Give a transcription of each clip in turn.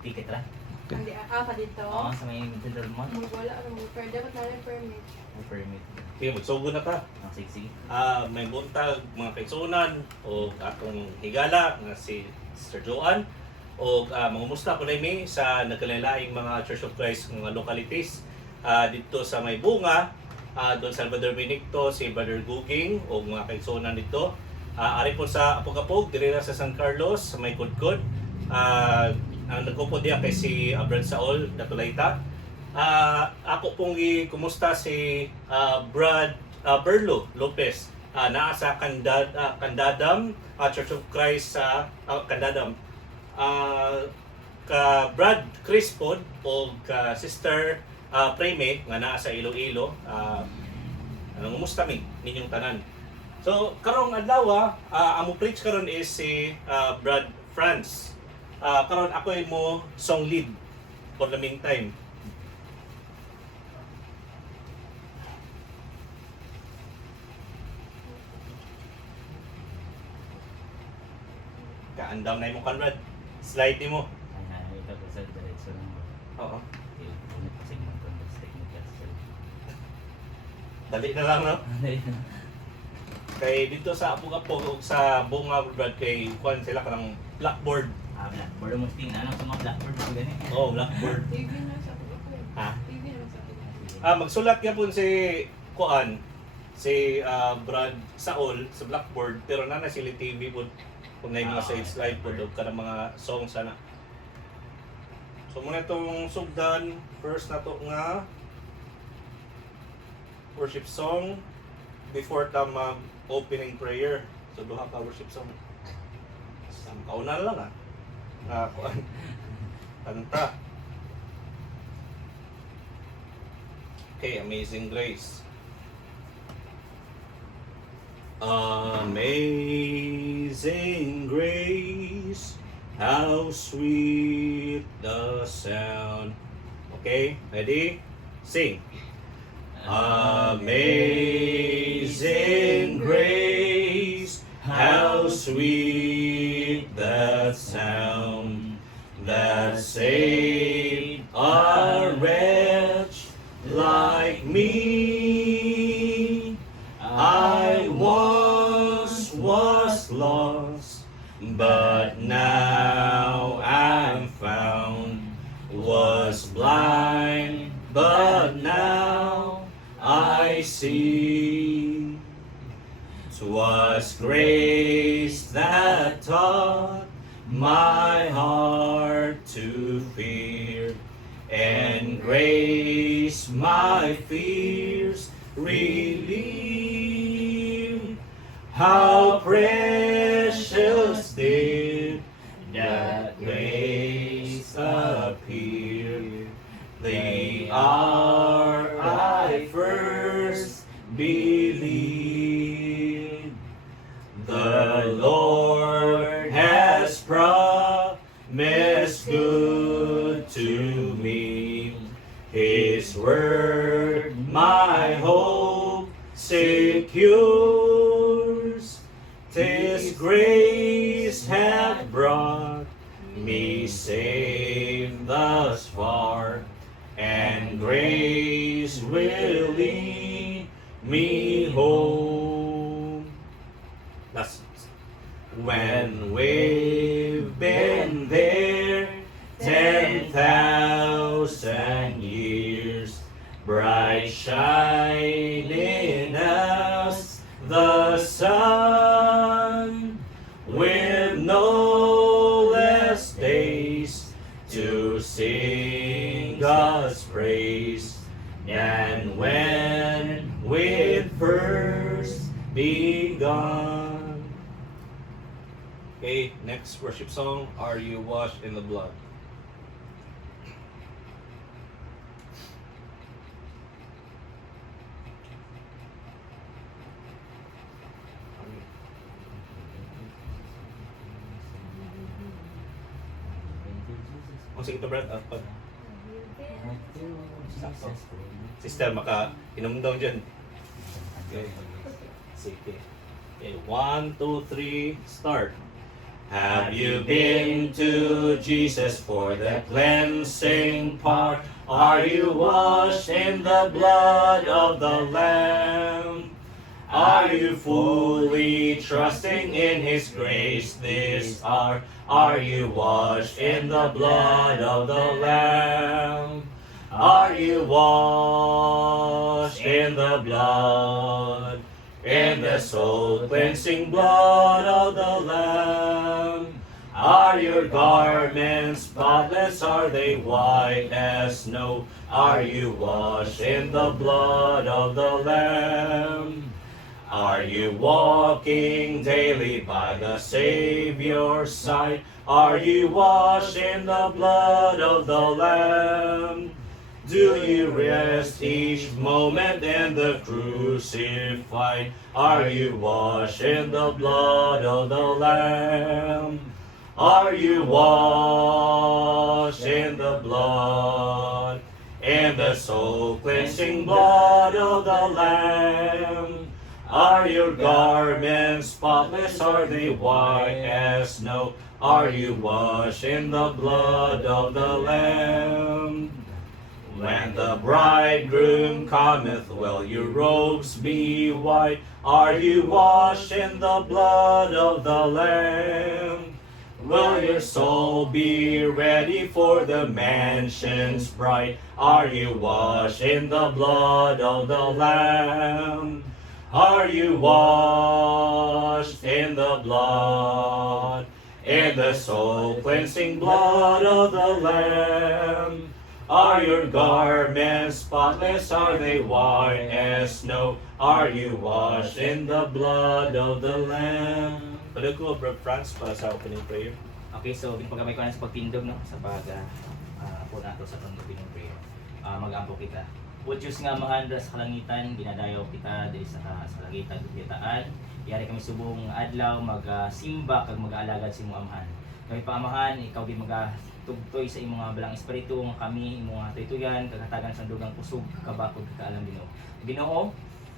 ticket ra. Hindi, ka dito. Oo, sa may Federal Mall. Wala ka mo. Pero dapat na rin permit. May permit. Kaya magsugo na ka. Sige, sige. May buntag mga kaigsunan o atong higala nga si Sir Joan o mangumusta po na mi sa nagkalilaing mga Church of Christ mga localities dito sa may bunga Don Salvador Benito, si Brother Guging o mga kaigsunan dito. Ari po sa Apog-Apog, diri na sa San Carlos, sa may Kudkod. Ang nagkupo diya kay si Brad Saul Datulayta. Ako pong kumusta si Brad Berlo Lopez naa sa Candadam Church of Christ sa Candadam. Ka Brad Crispod o ka Sister Preme nga naa sa Iloilo. Kumusta mi ninyong tanan? So karong adlaw amo preach karon is si Brad Franz. Karon ako ay mo song lead for the meantime. Kaandam na mo Conrad. Slide mo. Ay, ito ko sa diretso lang. Oo. Unit pa segment ko ng technical skill. Dali na lang no. Kay dito sa Apog-Apog sa bunga Brad kay kuan sila kanang blackboard. Blackboard mo ting ano sa mga blackboard mo gani. Oh, blackboard. TV na sa ako. Ha? TV na sa ako. Magsulat gyapon si kuan si Brad Saul sa blackboard pero nana sila TV pod kung na mga slide pod og kanang mga songs sana. So muna itong sugdan first na to nga worship song before ta opening prayer. So duha ka worship song. Kauna lang kuan kanta. Okay, Amazing Grace. Amazing grace, how sweet the sound. Okay, ready? Sing. Amazing grace, how sweet the sound that saved a wretch like me. I once was lost, but now I'm found. Was blind, but now I see. 'Twas grace that taught my heart to fear, and grace my fears relieved. How precious did that grace appear, the hour I first believed. The Lord has promised good to me. His word my hope secures. 'Tis grace hath brought me safe thus far, and grace will lead me home. That's when we've been there 10,000 years, bright shining as the sun, with no less days to sing God's praise than when we'd first begun. Okay, next worship song, Are You Washed in the Blood? Sige ito Brad, sister, maka-inom daw dyan. Okay. Sige. Okay, 1, 2, 3, start. Have you been to Jesus for the cleansing part? Are you washed in the blood of the Lamb? Are you fully trusting in His grace this hour? Are you washed in the blood of the Lamb? Are you washed in the blood, in the soul cleansing blood of the Lamb? Are your garments spotless? Are they white as snow? Are you washed in the blood of the Lamb? Are you walking daily by the Savior's side? Are you washed in the blood of the Lamb? Do you rest each moment in the crucified? Are you washed in the blood of the Lamb? Are you washed in the blood, in the soul cleansing blood of the Lamb? Are your garments spotless? Are they white as snow? Are you washed in the blood of the Lamb? When the bridegroom cometh, will your robes be white? Are you washed in the blood of the Lamb? Will your soul be ready for the mansions bright? Are you washed in the blood of the Lamb? Are you washed in the blood, in the soul cleansing blood of the Lamb? Are your garments spotless? Are they white as snow? Are you washed in the blood of the Lamb? Pwede ko, Bro Franz, para sa opening prayer. Okay, so pagkamay ko na sa pagtindog, no? Sa po nato sa itong opening prayer. Mag-ampo kita. O Diyos nga mahandra sa kalangitan, binadayaw kita diri sa kalangitan dugitaan. Yari kami subong adlaw magsimba kag mag-aalagad sa imong amhan. Kami paamahan, ikaw gi magatugtoy sa imong mga balang espiritu nga kami imong mga tuytuyan kagatagan sa dugang kusog kabakod kaalam Ginoo. Ginoo,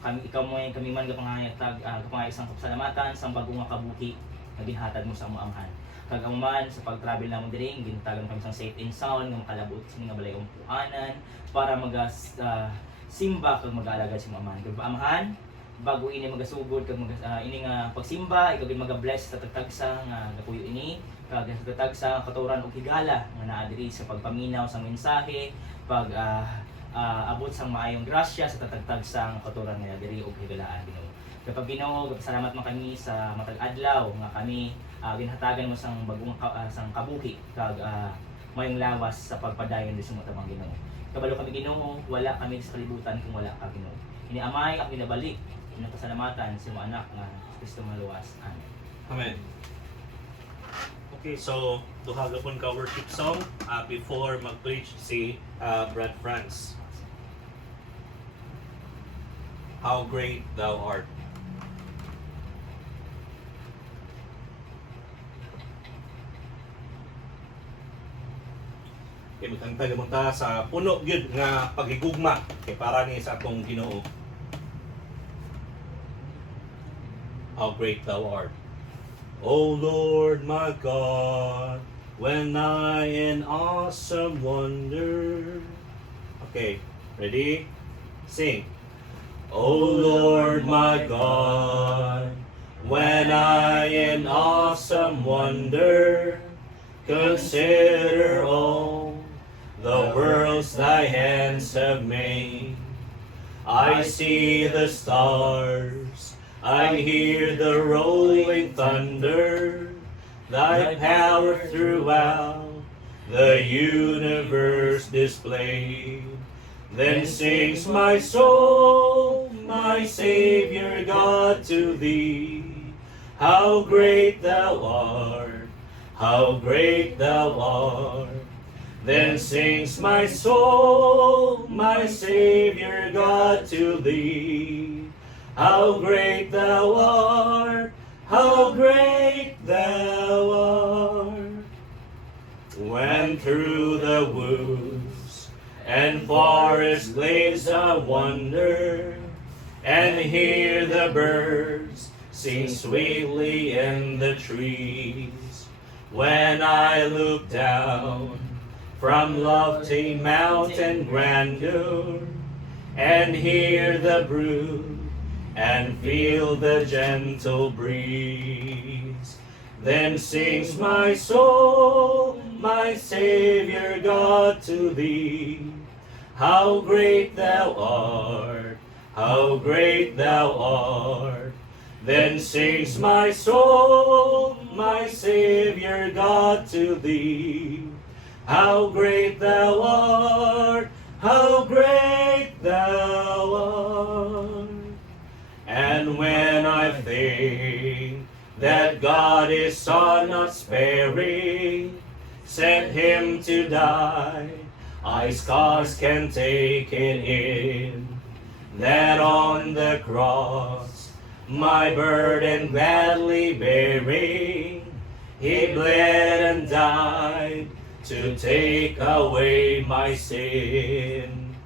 ikaw mo kami man gapangayatag isang kapasalamatan sa bagong nga kabuhi nga ginhatag mo sa imong amhan. Kag ang man sa pag-travel namon diri, gintagan kami sa safe and sound nga makalabot sa nga balayong puanan para simba kag mag-alagad sa imong amhan. Kag paamahan, bago ini magasugod kag ini nga pagsimba, ikaw gid maga-bless sa tatagsa nga napuyo ini kag tatagsa nga katuran og higala nga naa diri sa pagpaminaw sa mensahe, pag abot sang maayong grasya sa tatagsa nga katuran nga diri og higalaan Ginoo. Kapag Ginoo, salamat man kami sa matag adlaw nga kami ginhatagan mo sang bagong sang kabuhi kag mayong lawas sa pagpadayon sa mga tabang Ginoo. Kabalo kami Ginoo, wala kami sa kalibutan kung wala ka Ginoo. Ini amay ako ginabalik, pasalamatan sa mga anak nga Kristo maluwas. Amen. Amen. Okay, so duha gapon ka worship song before mag-preach si Brad Franz. How great thou art. Kay magkanta gamon ta sa puno gyud nga paghigugma kay para ni sa atong Ginoo. How great thou art. O Lord my God, when I in awesome wonder. Okay, ready? Sing. O Lord my God, when I in awesome wonder consider all the worlds thy hands have made. I see the stars, I hear the rolling thunder, thy power throughout the universe displayed. Then sings my soul, my Savior God, to thee. How great thou art, how great thou art. Then sings my soul, my Savior God, to thee. How great thou art, how great thou art. When through the woods and forest glades I wander, and hear the birds sing sweetly in the trees, When I look down from lofty mountain grandeur and hear the brook and feel the gentle breeze, then sings my soul, my Savior God, to thee. How great thou art, how great thou art. Then sings my soul, my Savior God, to thee. How great thou art, how great thou art. And when I think that God his Son not sparing, sent him to die, I scarce can take it in, that on the cross, my burden gladly bearing, he bled and died to take away my sin.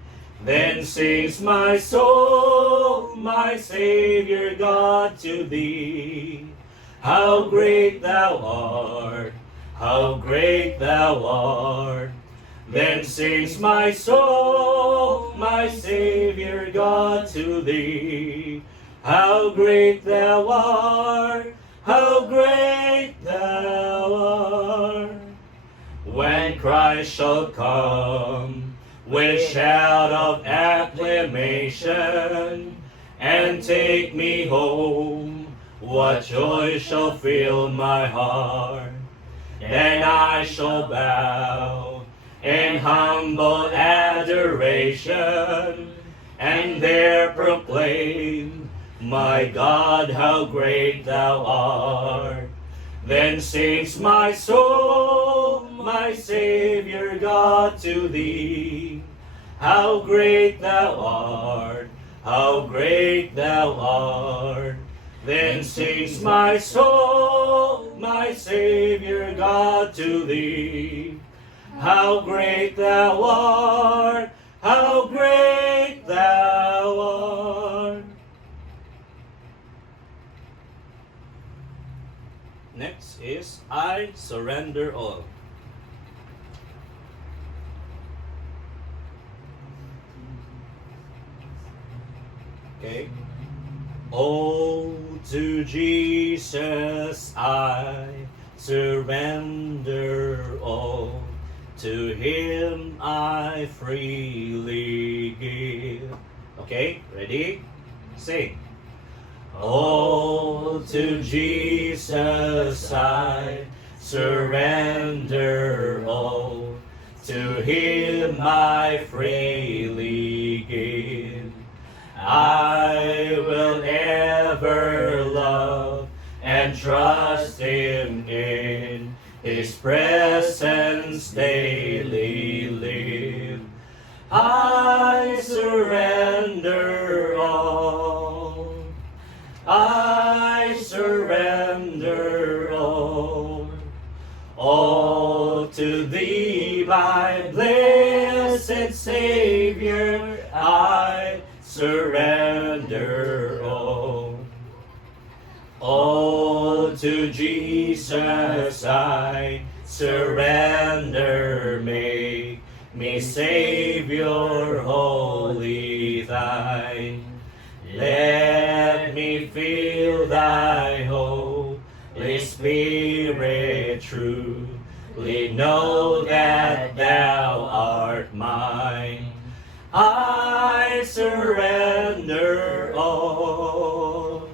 Then sings my soul, my Savior God, to thee. How great thou art, how great thou art. Then sings my soul, my Savior God, to thee. How great thou art, how great thou art. When Christ shall come with shout of acclamation and take me home, what joy shall fill my heart. Then I shall bow in humble adoration and there proclaim, my God, how great thou art. Then sings my soul, my Savior God, to thee. How great thou art, how great thou art. Then sings my soul, my Savior God, to thee. How great thou art, how great thou art. Next is I surrender all. Okay. Oh, to Jesus I surrender all. To him I freely give. Okay, ready? Sing. Oh, to Jesus I surrender all. To him I freely give. I will ever love and trust him in his presence daily live. I surrender all. I surrender all. All to thee, my blessed Savior, I surrender all. All to Jesus I surrender, make me Savior wholly thine. Let me feel thy Holy Spirit truly know that thou art mine. I surrender all.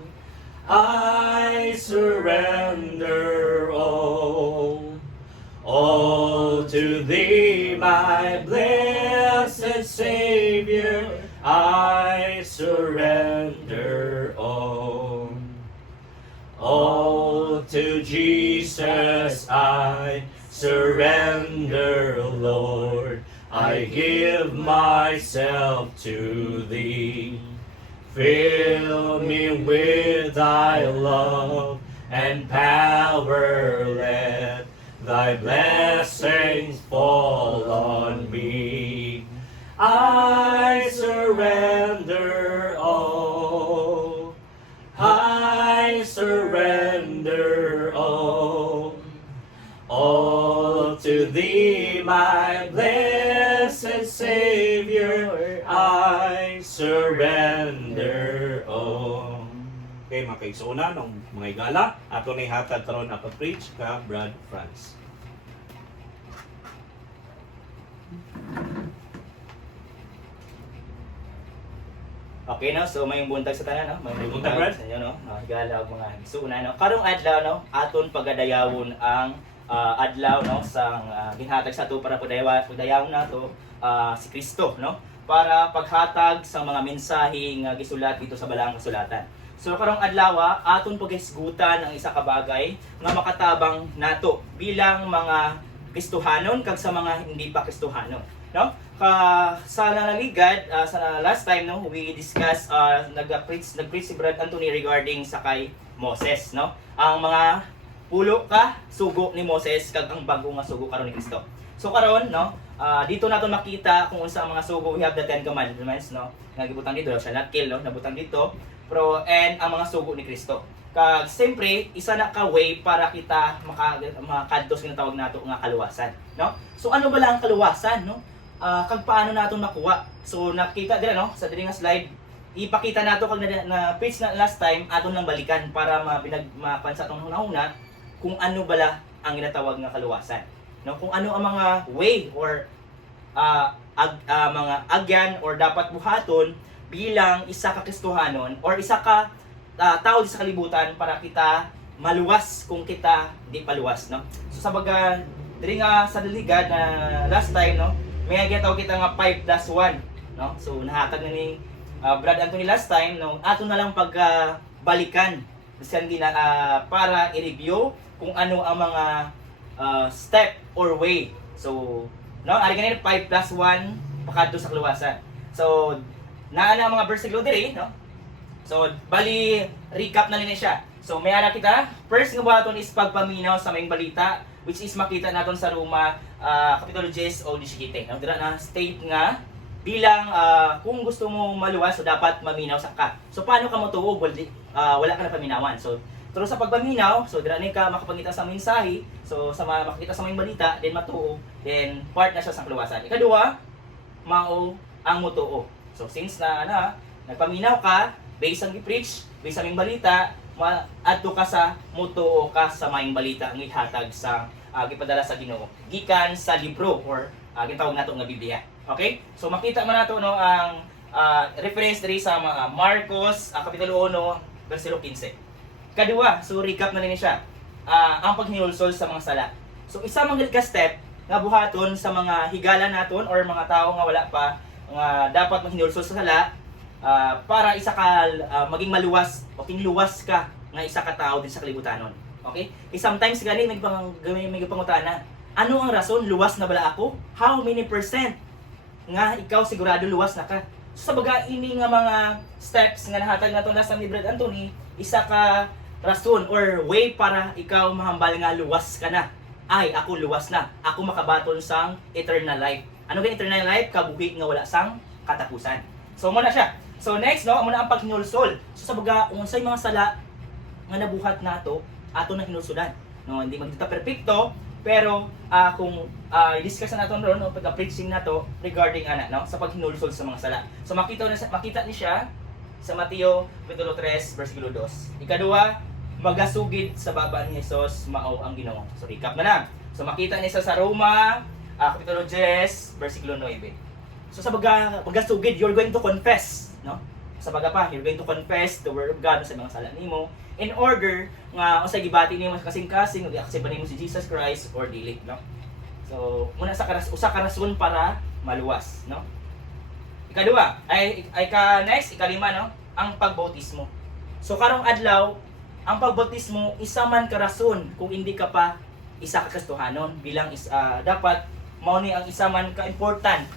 I surrender all. All to thee, my blessed Savior, I surrender all. All to Jesus I surrender, Lord. I give myself to thee. Fill me with thy love and power, let thy blessings fall on me. I surrender all. I surrender all. my blessed Savior, I surrender all. Okay, mga kaigsunan, ng mga igala, ato na ihatag karon ang pag-preach ka, Brad Franz. Okay no, so may buntag sa tanan no, may buntag, Brad. sa inyo no, higala og mga igsuuna no. Karong adlaw no, aton pagadayawon ang adlaw no sang ginhatag sa ato para pagdayawon nato si Kristo no, para paghatag sa mga mensahe nga gisulat dito sa Balaang Kasulatan. So karong adlaw aton paghisgutan ang isa ka bagay nga makatabang nato bilang mga Kristohanon kag sa mga hindi pa Kristohanon no. Sa nalaligad, sa last time no, we discussed nag-preach si Brad Anthony regarding sa kay Moses no. Ang mga pulo ka sugo ni Moses kag ang bago nga sugo karon ni Kristo. So karon no, dito naton makita kung unsa ang mga sugo. We have the 10 commandments no. Nagibutang dito, shall not kill no, nabutang dito. Pero and ang mga sugo ni Kristo. Kag siyempre isa na ka way para kita makadtos ginatawag nato nga kaluwasan no. So ano ba lang ang kaluwasan no? Kag paano naton makuha. So nakita dira no sa diri nga slide, ipakita nato kag na page na last time aton lang balikan para mapansa tong una kung ano bala ang ginatawag nga kaluwasan. No, kung ano ang mga way or mga agyan or dapat buhaton bilang isa ka Kristohanon or isa ka tao sa kalibutan para kita maluwas kung kita di paluwas no. So sa baga diri nga sa daligad na last time no, may agitaw kita nga 5+1 no. So nahatag na ni Brad Anthony last time no, ato na lang pagbalikan para i-review kung ano ang mga step or way. So no, ari kanina 5+1 pakadto sa kaluwasan. So naa na ang mga bersikulo diri no. So bali recap na ni siya. So may ara kita, first nga buhaton is pagpaminaw sa maing balita, which is makita naton sa Roma Kapitulo 10 o 17. Ang dira na state nga bilang kung gusto mo maluwas so dapat maminaw sa ka. So paano ka motuog wala ka na paminawan. So pero sa pagpaminaw, so dira ni ka makapangita sa mensahe, so sa makita sa maing balita, then matuo, then part na siya sa kaluwasan. Ikaduha, mao ang motuo. So since nagpaminaw ka, based ang i-preach, based sa maing balita, adto ka sa mutuo ka sa maing balita ang ihatag sa gipadala sa Ginoo gikan sa libro or gitawag nato nga Biblia. Okay? So makita man nato no ang reference diri sa Marcos kapitulo 1 bersikulo 15. Kadua, so recap na rin siya. Ang paghinulsol sa mga sala. So isa man ka step nga buhaton sa mga higala naton or mga tao nga wala pa nga dapat maghinulsol sa sala para isa ka maging maluwas o luwas ka nga isa ka tao din sa kalibutanon. Okay? Sometimes gani may pangutana. Ano ang rason luwas na bala ako? How many percent nga ikaw sigurado luwas na ka? So sa baga ini nga mga steps nga nahatag naton last ni Brad Anthony, isa ka rason or way para ikaw mahambal nga luwas ka na. Ay, ako luwas na. Ako makabaton sang eternal life. Ano ga eternal life? Kabuhi nga wala sang katapusan. So muna siya. So next no, muna ang paghinulsol. So sa baga unsay mga sala nga nabuhat nato ato na hinulsudan. No, hindi man kita perpekto, pero kung i-discuss na naton ron no pagka-preaching nato regarding no sa paghinulsol sa mga sala. So makita ni siya sa Mateo kapitulo 3 bersikulo 2. Ikaduha, magasugid sa baba ni Jesus mao ang Ginoo. So recap na lang. So makita niya sa Roma kapitulo 10 bersikulo 9. So sa magasugid, you're going to confess, no? Sa baga pa, you're going to confess the word of God sa mga sala nimo in order nga usa gibati nimo sa kasing-kasing ug i-accept nimo si Jesus Christ or dili, no? So muna usa ka rason para maluwas, no? Ikaduha, next, ikalima, no? Ang pagbautismo. So karong adlaw, ang pagbautismo isa man ka rason kung hindi ka pa isa ka Kristohanon bilang dapat mao ni ang isa man ka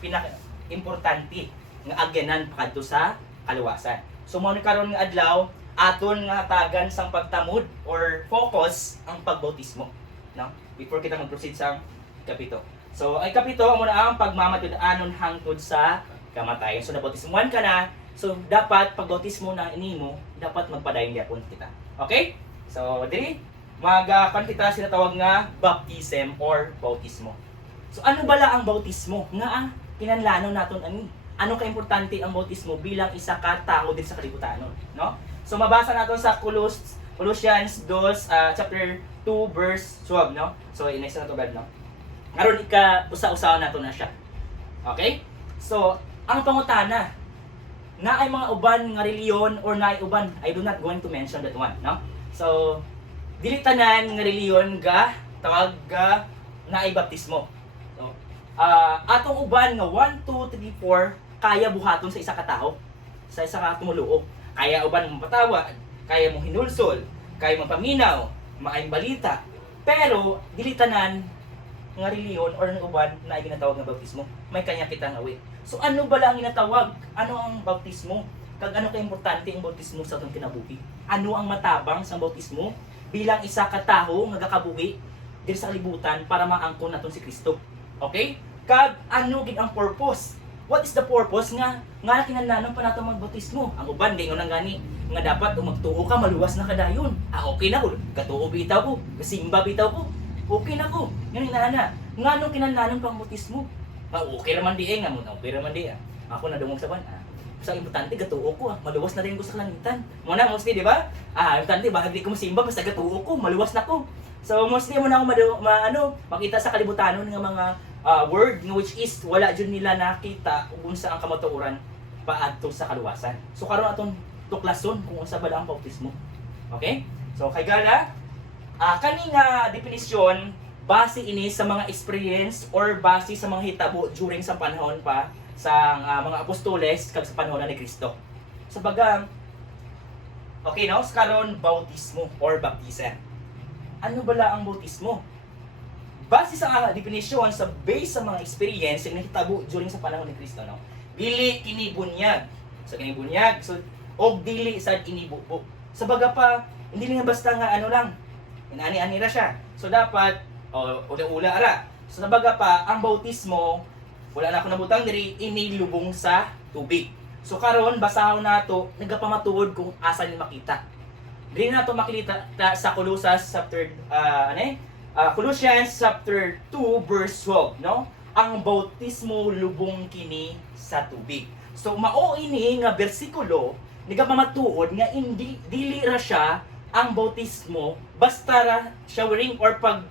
pinaka-importante nga agyanan pakadto sa kaluwasan. So mao ni karon nga adlaw aton nga tagan sang pagtamud or focus ang pagbautismo, no? Before kita mag-proceed sa kapito. So ay kapito mo na ang pagmamatud-anon hangtod sa kamatayon. So nabautismuhan ka na, so dapat pagbautismo na inimo, dapat magpadayon gyapon kita. Okay? So diri kita sinatawag nga baptism or bautismo. So ano bala ang bautismo? Nga kinanlano naton ani. Ano ka-importante ang bautismo bilang isa ka tao din sa kalibutanon, no? So mabasa naton sa Colossians 2 chapter 2 verse 12, no? So next na to bad, no? Ngaron usa-usaw nato na siya. Okay? So ang pangutana na ay mga uban nga reliyon or na ay uban, I do not going to mention that one, no? So dili tanan nga reliyon ga tawag ga na ay baptismo. So atong uban nga 1 2 3 4 kaya buhaton sa isa ka tawo, sa isa ka tumuluo. Kaya uban mong patawad, kaya mong hinulsol, kaya mong paminaw, maayong balita. Pero dili tanan nga reliyon or ng uban na ay ginatawag nga baptismo. May kanya kitang awi. So ano ba lang ginatawag? Ano ang baptismo? Kag ano ka importante ang baptismo sa atong kinabuhi? Ano ang matabang sa baptismo bilang isa ka tawo nga gakabuhi diri sa kalibutan para maangkon naton si Kristo? Okay? Kag ano gid ang purpose? What is the purpose nga kinahanglan pa nato magbautismo? Ang uban di nang gani nga dapat magtuo ka maluwas na kadayon. Okay na ko. Katuo bitaw ko, kasimba bitaw ko. Okay na ko. Ngani na. Nganong kinahanglan pang bautismo? Okay raman di nga mo, okay raman di. Ako na dumong sa ban. Sa importante gatuo ko, maluwas na rin ko sa kalangitan. Muna mostly di ba? Importante ba di ko masimba basta gatuo ko, maluwas na ko. So mostly mo na ako makita sa kalibutanon nga mga word which is wala jud nila nakita kung unsa ang kamatuoran paadto sa kaluwasan. So karon atong tuklason kung unsa bala ang bautismo. Okay? So kay gala kani nga definisyon base ini sa mga experience or base sa mga hitabo during sa panahon pa sa mga apostoles kag sa panahon ni Kristo. Sa baga okay no, karon bautismo or baptisan. Ano bala ang bautismo? Base sa definition sa base sa mga experience nga hitabo during sa panahon ni Kristo, no? Dili kini bunyag. Sa kini bunyag, so og dili sad inibubo. Sa baga pa hindi nga basta nga ano lang. Inani-ani ra siya. So dapat ula-ula ara. So sa baga pa ang bautismo wala na ako nabutang diri inilubong sa tubig. So karon basahon nato nagapamatuod kung asa ni makita. Dili nato makita sa Colossus chapter Colossians chapter 2 verse 12, no? Ang bautismo lubong kini sa tubig. So mao ini nga bersikulo nagapamatuod nga dili ra siya ang bautismo basta ra showering or pag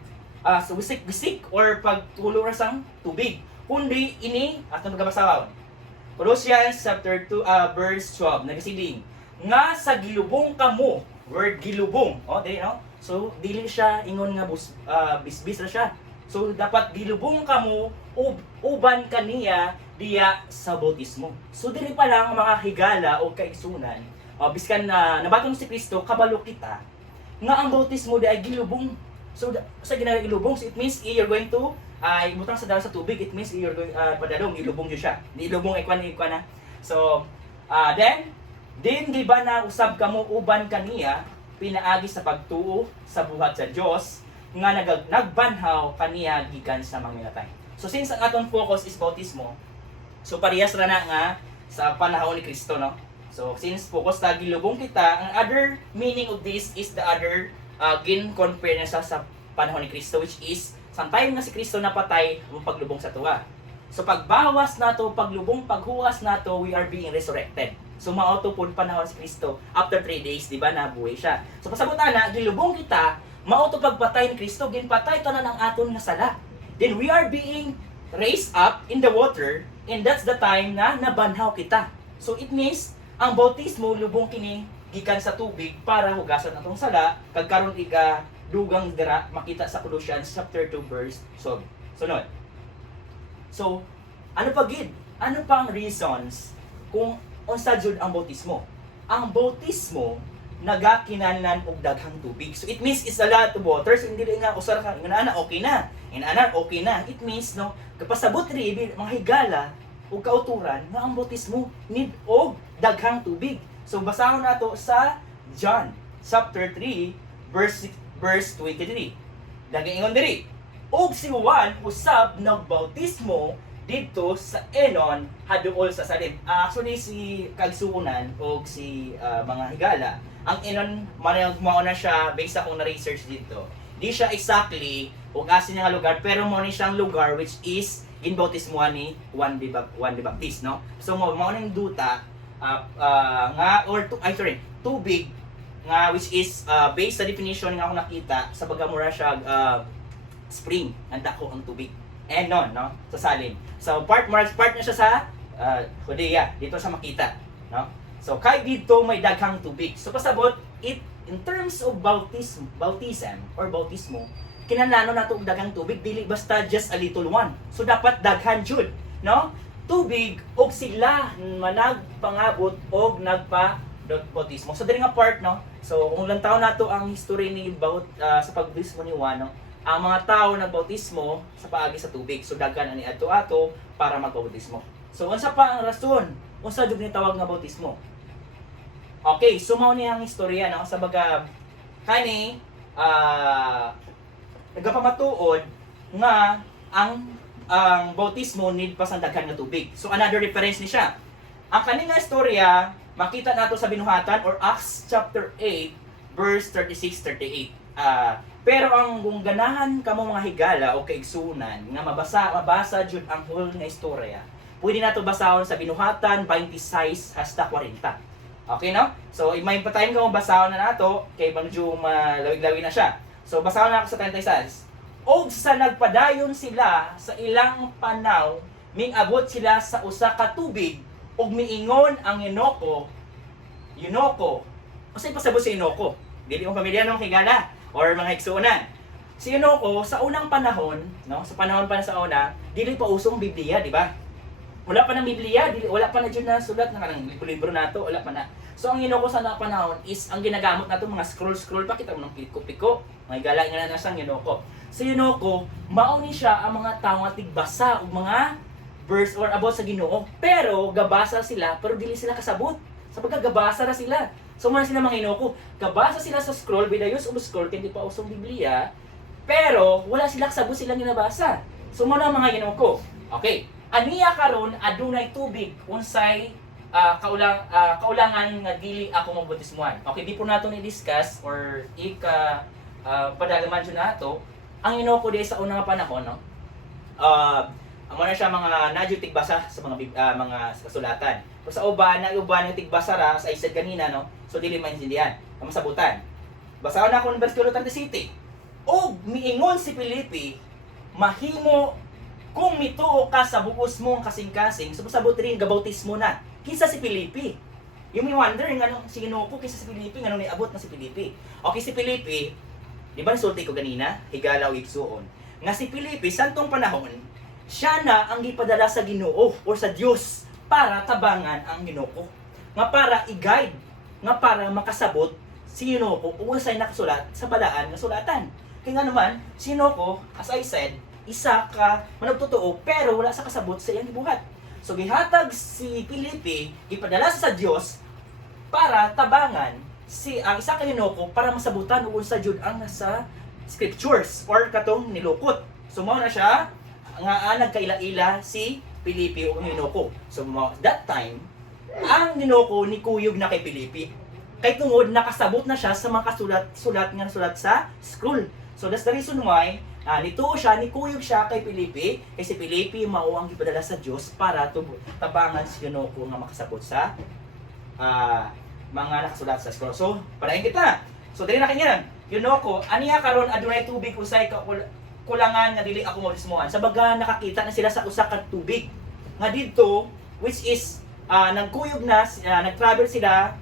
wisik-wisik or pagtulo ra sang tubig. Kundi ini atong magabasahon. Colossians chapter 2 verse 12 nagasiling nga sa gilubong kamo, word gilubong, dili no? So dili siya ingon nga bisbis ra siya. So dapat gilubong kamo uban kaniya diya sa bautismo. So diri pa lang mga higala o kaigsunan, biskan na nabatong si Kristo kabalo kita nga ang bautismo di ay gilubong. So sa ginagilubong, so it means you're going to ibutang sa daw sa tubig, it means you're going padadong ilubong jud siya. Di ilubong ikwan na. So then di ba na usab kamo uban kaniya pinaagi sa pagtuo sa buhat sa Dios nga nagbanhaw kaniya gikan sa mga minatay. So since ang atong focus is bautismo, so parehas ra na nga sa panahon ni Kristo, no? So since focus ta gilubong kita, ang other meaning of this is the other gin-compare na sa panahon ni Kristo, which is sa time nga si Kristo napatay ang paglubong sa tuwa. So pagbawas nato, paglubong, paghuwas nato, we are being resurrected. So maoto pud panahon si Kristo after 3 days, di ba, nabuhay siya. So pasabot ana gilubong kita, maoto pagpatay ni Kristo, ginpatay tanan ang aton nga sala. Then we are being raised up in the water, and that's the time na nabanhaw kita. So it means ang bautismo lubong kini gikan sa tubig para hugasan atong sala kag karon iga dugang dira makita sa Colossians chapter 2 verse 12. Sunod. So ano pa gid? Ano pang reasons kung unsa jud ang bautismo? Ang bautismo nagakinahanglan og daghang tubig. So it means it's a lot of water. So hindi nga usar ka inana okay na. Inana okay na. It means no kapasabot ri mga higala o kauturan nga ang bautismo need og daghang tubig. So basahon nato sa John chapter 3 verse 23. Daghang ingon diri. Og si Juan usab nagbautismo dito sa Enon haduol sa Salim. Actually si Kagsuunan o si mga higala, ang Enon mao na siya based sa akong na-research dito. Di siya exactly ug asin nga lugar, pero mo ni siyang lugar which is ginbautismuhan ni Juan the Baptist, no? So mo ning duta nga tubig nga which is based sa definition nga ako nakita sa bagamura siya spring ang dako ang tubig. And no, sa salin. So part na siya sa Judea dito sa makita, no? So kay dito may daghang tubig. So pasabot it in terms of bautism or bautismo, kinahanglan nato og daghang tubig, dili basta just a little one. So dapat daghan jud, no? Tubig og sila managpangabot og bautismo. So diri nga part, no? So kung lantaw nato ang history ni sa pagbautismo ni Juan, no? Ang mga tao nagbautismo sa paagi sa tubig. So daghan ani adto-ato para magbautismo. So unsa pa ang rason unsa jud ni tawag nga bautismo? Okay, so mao ni ang istorya, no? Sa baga kani nagapamatuod nga ang bautismo need pa sa daghan nga tubig. So another reference ni siya. Ang kani nga istorya makita nato sa binuhatan or Acts chapter 8 verse 36-38. Pero ang kung ganahan kamo mga higala o kaigsunan nga mabasa jud ang whole nga istorya, pwede nato basahon sa binuhatan 26 hasta 40. Okay, no? So may patayon ka basahon na nato kay medyo malawig-lawig na siya. So basahon na ako sa 36. Og sa nagpadayon sila sa ilang panaw, ming-abot sila sa usa ka tubig og miingon ang Enoko. Kasi pasabot si Enoko. Dili mo pamilya ng higala or mga igsuonan. Si Enoko sa unang panahon, no, sa panahon pa na sa una, dili pa usong Biblia, di ba? Wala pa ng Biblia, wala pa na dyan na sulat na kanang libro nato, wala pa na. So ang Enoko sa panahon is ang ginagamot nato mga scroll pa, kita mo ng piko-piko, mga gala nga na sang Enoko. Si Enoko, mao ni siya ang mga tawo nga tigbasa og mga verse or about sa Ginoo. Pero gabasa sila, pero dili sila kasabot. Sa pagkagabasa na sila. So muna sila mga Enoko, kabasa sila sa scroll, bidayos o scroll, hindi pa usong Biblia, pero wala sila kasabot silang ginabasa. So muna mga Enoko. Okay. Aniya karon adunay tubig unsay kaulangan nga dili ako mabautismuhan. Okay, di po nato ni discuss or padalaman jud nato ang Enoko di sa unang panahon, no. Amo na siya mga nadyo tigbasa sa mga kasulatan. Pero sa uban yung tigbasa ra sa isad kanina, no. So dili maintindihan. Ang masabutan. Basahon na ako ng bersikulo 37. Og miingon si Filipe, mahimo kung mituo ka sa buos mong kasing-kasing, so pasabot rin gabautismo na. Kinsa si Filipe? Yung may wonder nga si Enoko kinsa si Filipe, nga ni abot na si Filipe. Okay, si Filipe, di ba nasulti ko ganina, higala o igsuon, nga si Filipe santong panahon, siya na ang gipadala sa Ginoo o sa Dios para tabangan ang Enoko. Nga para i-guide, nga para makasabot si Enoko o unsay nakasulat sa balaan nga sulatan. Kaya nga naman, si Enoko, as I said, isa ka managtotoo pero wala sa kasabot sa iyang gibuhat. So gihatag si Filipe, gipadala sa Dios para tabangan ang isa ka Enoko para masabutan ug unsa jud ang nasa scriptures or katong nilukot. So mao na siya nga nagkaila-ila si Filipe o Enoko. So that time, ang Enoko ni kuyog na kay Filipe. Kay tungod nakasabot na siya sa mga sulat nga nasulat sa scroll. So that's the reason why ni kuyog siya kay Filipe, kay si Filipe mao ang gipadala sa Dios para tabangan si Enoko nga makasabot sa mga nakasulat sa scroll. So, padayon kita. So dili na kanya. Enoko, aniya karon adunay tubig usay ka kulangan nga dili ako mabautismuhan. Sa baga nakakita na sila sa usa ka tubig nga didto which is nagkuyog na nag-travel sila.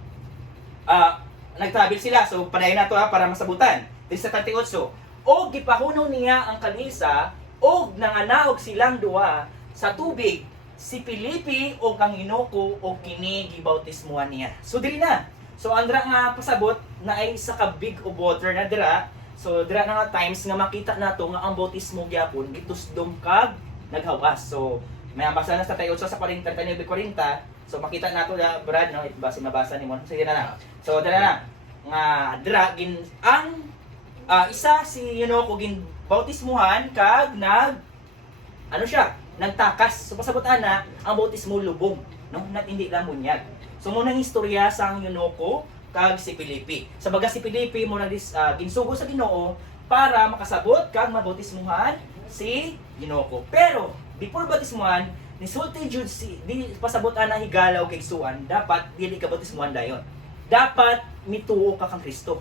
So padayon na to para masabutan. This sa 38. O gipahunaw niya ang kanisa og nanganaog silang duha sa tubig si Filipe o kang Enoko o kini gibautismuhan niya. So dili na. So andra nga pasabot na ay sa ka big of water na dira. So dira na nga times nga makita nato nga ang bautismo gyapon gitusdom kag naghawas. So may basa na sa 38 sa 40 39 40. So makita nato da Brad no base mabasa nimo. Sige na lang. So dira na nga dira gin ang isa si Enoko gin bautismuhan kag nagtakas. So pasabot ana ang bautismo lubong, no? Nat hindi lang bunyag. So mo nang istorya sa Enoko kag si Filipe. Sa baga si Filipe mo nang ginsugo sa Ginoo para makasabot kag mabautismuhan si Ginoo ko. Pero before bautismuhan, nisulti jud si di pasabutan na higala o kaigsuan, dapat dili ka bautismuhan dayon. Dapat mituo ka kang Kristo.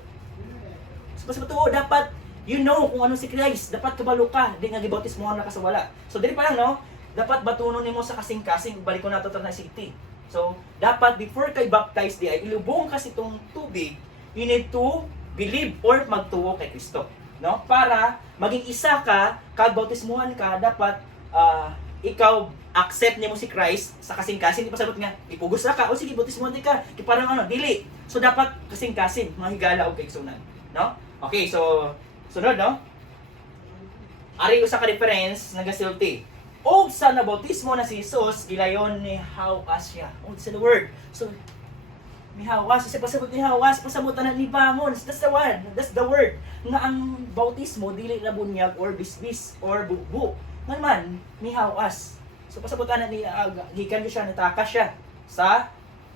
So pasabot dapat you know kung ano si Christ, dapat kabalo ka, di nga gibautismuhan na ka sa wala. So dili pa lang no, dapat batunon nimo sa kasing-kasing, balik ko na to na city. So dapat before kay baptize di ay ilubong ka itong tubig, you need to believe or magtuo kay Kristo, no? Para maging isa ka, kag bautismuhan ka, dapat ikaw accept nimo si Christ sa kasing-kasing. Di pa sabot nga ipugos ra ka o sige bautismuhan di ka, di parang ano, dili. So dapat kasing-kasing, mga higala og kaigsunan, no? Okay, so sunod, no? Ari usa ka difference nagasulti. O sa nabautismo na si Jesus, gilayon ni hawas siya. O sa the word. So ni hawas, sa pasabot ni hawas, pasabutan na ni bangon. That's the one. That's the word. Nga ang bautismo dili na bunyag or bisbis or bubu. Man ni hawas. So pasabutan na ni gikan siya, natakas siya sa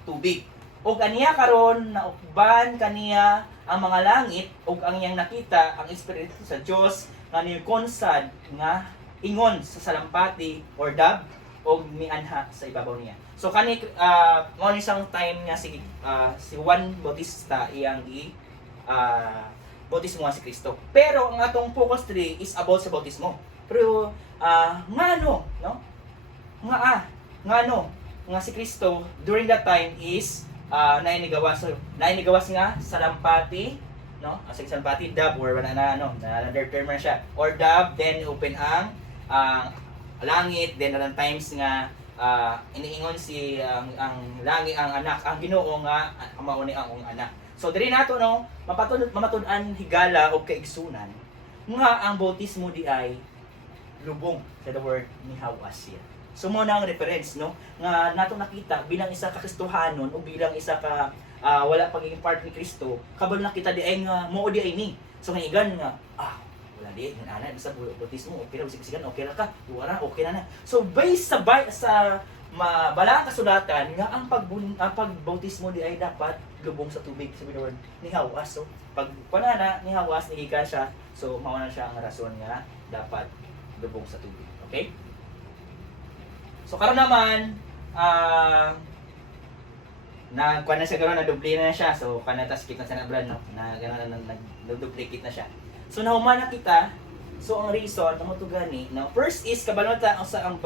tubig. Og aniya karon na ukban kaniya ang mga langit ug ang iyang nakita ang espiritu sa Dios nga niyukonsad nga ingon sa salampati or dab og mianha sa ibabaw niya. So kani mo ni isang time nga si Juan Bautista iyang bautismo si Kristo. Pero ang atong focus today is about sa bautismo. Pero ngano, no? Nga si Kristo during that time is nainigawas. So nainigawas nga salampati, no? Sa salampati dab or wala na ano, na term na siya. Or dab, then open ang langit, then nalang times nga iniingon si ang langit, ang anak, ang Ginoo nga mao ni ang anak. So diri nato no, mamatud-an higala o kaigsunan nga ang bautismo di ay lubong sa the word ni hawas siya. So mo na ang reference no nga nato nakita bilang isa ka Kristohanon o bilang isa ka wala pagiging part ni Kristo, kabalo nakita di ay nga mo di ay ni. So nga igan nga wala di nga ana sa bautismo okay ra sigan okay ra ka wala okay na. So based sa mabalang kasulatan nga ang pagbautismo di ay dapat lubong sa tubig sa word ni hawas. So pag panana ni hawas ni gikan siya, so mao na siya ang rason nga dapat lubong sa tubig. Okay? So karon naman nagkuha na siya karon, na-duplicate na siya. So kanata skip na sa brand no. Na ganoon na nag-duplicate na siya. So nahuman na kita. So ang reason amo to gani, no. First is kabalota ang sa ang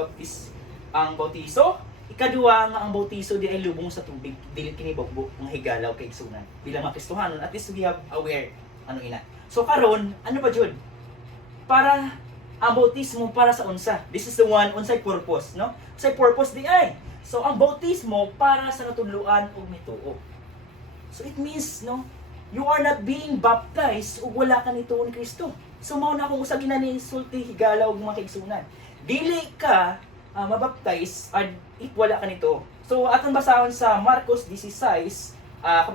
bautiso. Ikaduha nga ang bautiso di ay lubong sa tubig, dili kini bugbo nga higala o kaigsunan. Bilang mga Kristohanon, at least we have aware ano ina. So karon, ano ba jud? Para ang bautismo para sa unsa. This is the one unsay purpose, no? Unsay purpose di ay. So ang bautismo para sa natudloan og mituo. So it means, no, you are not being baptized ug wala ka nituo ni Kristo. So mao na akong usag na ni sulti higala og mga kaigsunan. Dili ka mabaptize at wala ka nito. So atong basahon sa Marcos 16,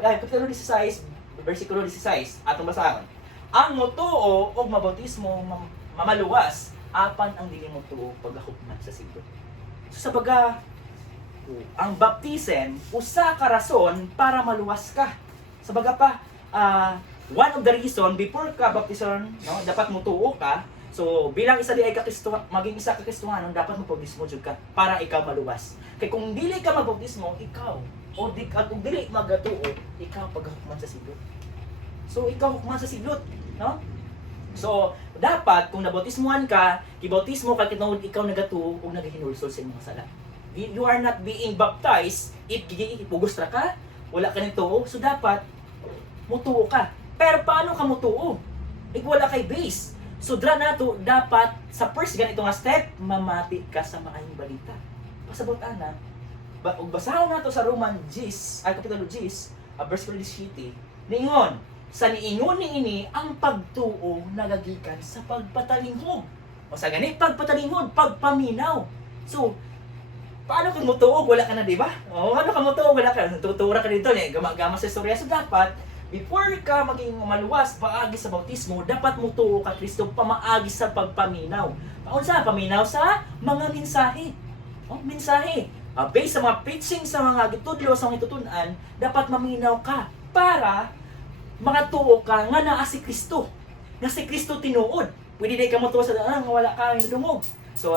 kapitulo 16, bersikulo 16, atong basahon. Ang motuo og mabautismo mamaluwas apan ang dili motuo paghukman sa siglo. So sa ang baptism usa ka rason para maluwas ka. Sa pa one of the reason before ka baptison, no, dapat motuo ka. So bilang isa di ay maging isa ka Kristohanon, dapat magpabautismo jud ka para ikaw maluwas. Kay kung dili ka magbautismo, ikaw kung dili magatuo, ikaw paghukman sa silot. So ikaw hukman sa silot, no? So dapat kung nabautismuhan ka, gibautismo ka kitungod ikaw nagatuo ug nagahinulsol sa imong sala. You are not being baptized if ipugos ra ka, wala ka nituo, so dapat mutuo ka. Pero paano ka mutuo? Wala kay base. So dra nato dapat sa first ganito nga step, mamati ka sa maayong balita. Pasabot ana, ug basahon nato sa Roman 10, kapitulo 10, verse 17. Ningon, sa niingon niini ang pagtuo nagagikan sa pagpatalinghod. O sa gani pagpatalinghod, pagpaminaw. So paano kung mutuo wala ka na, di ba? O ano ka mutuo wala ka, tutura ka dito ni gama-gama sa istorya. So dapat before ka maging maluwas paagi sa bautismo, dapat mutuo ka Kristo pamaagi sa pagpaminaw. Paunsa paminaw sa mga mensahe. Mensahe. Based sa mga preaching sa mga gitudlo sa mga itutunan, dapat maminaw ka para makatuo ka nga naa si Kristo. na si Kristo tinuod. Pwede di ka mo tuwa sa nga wala ka dumog. So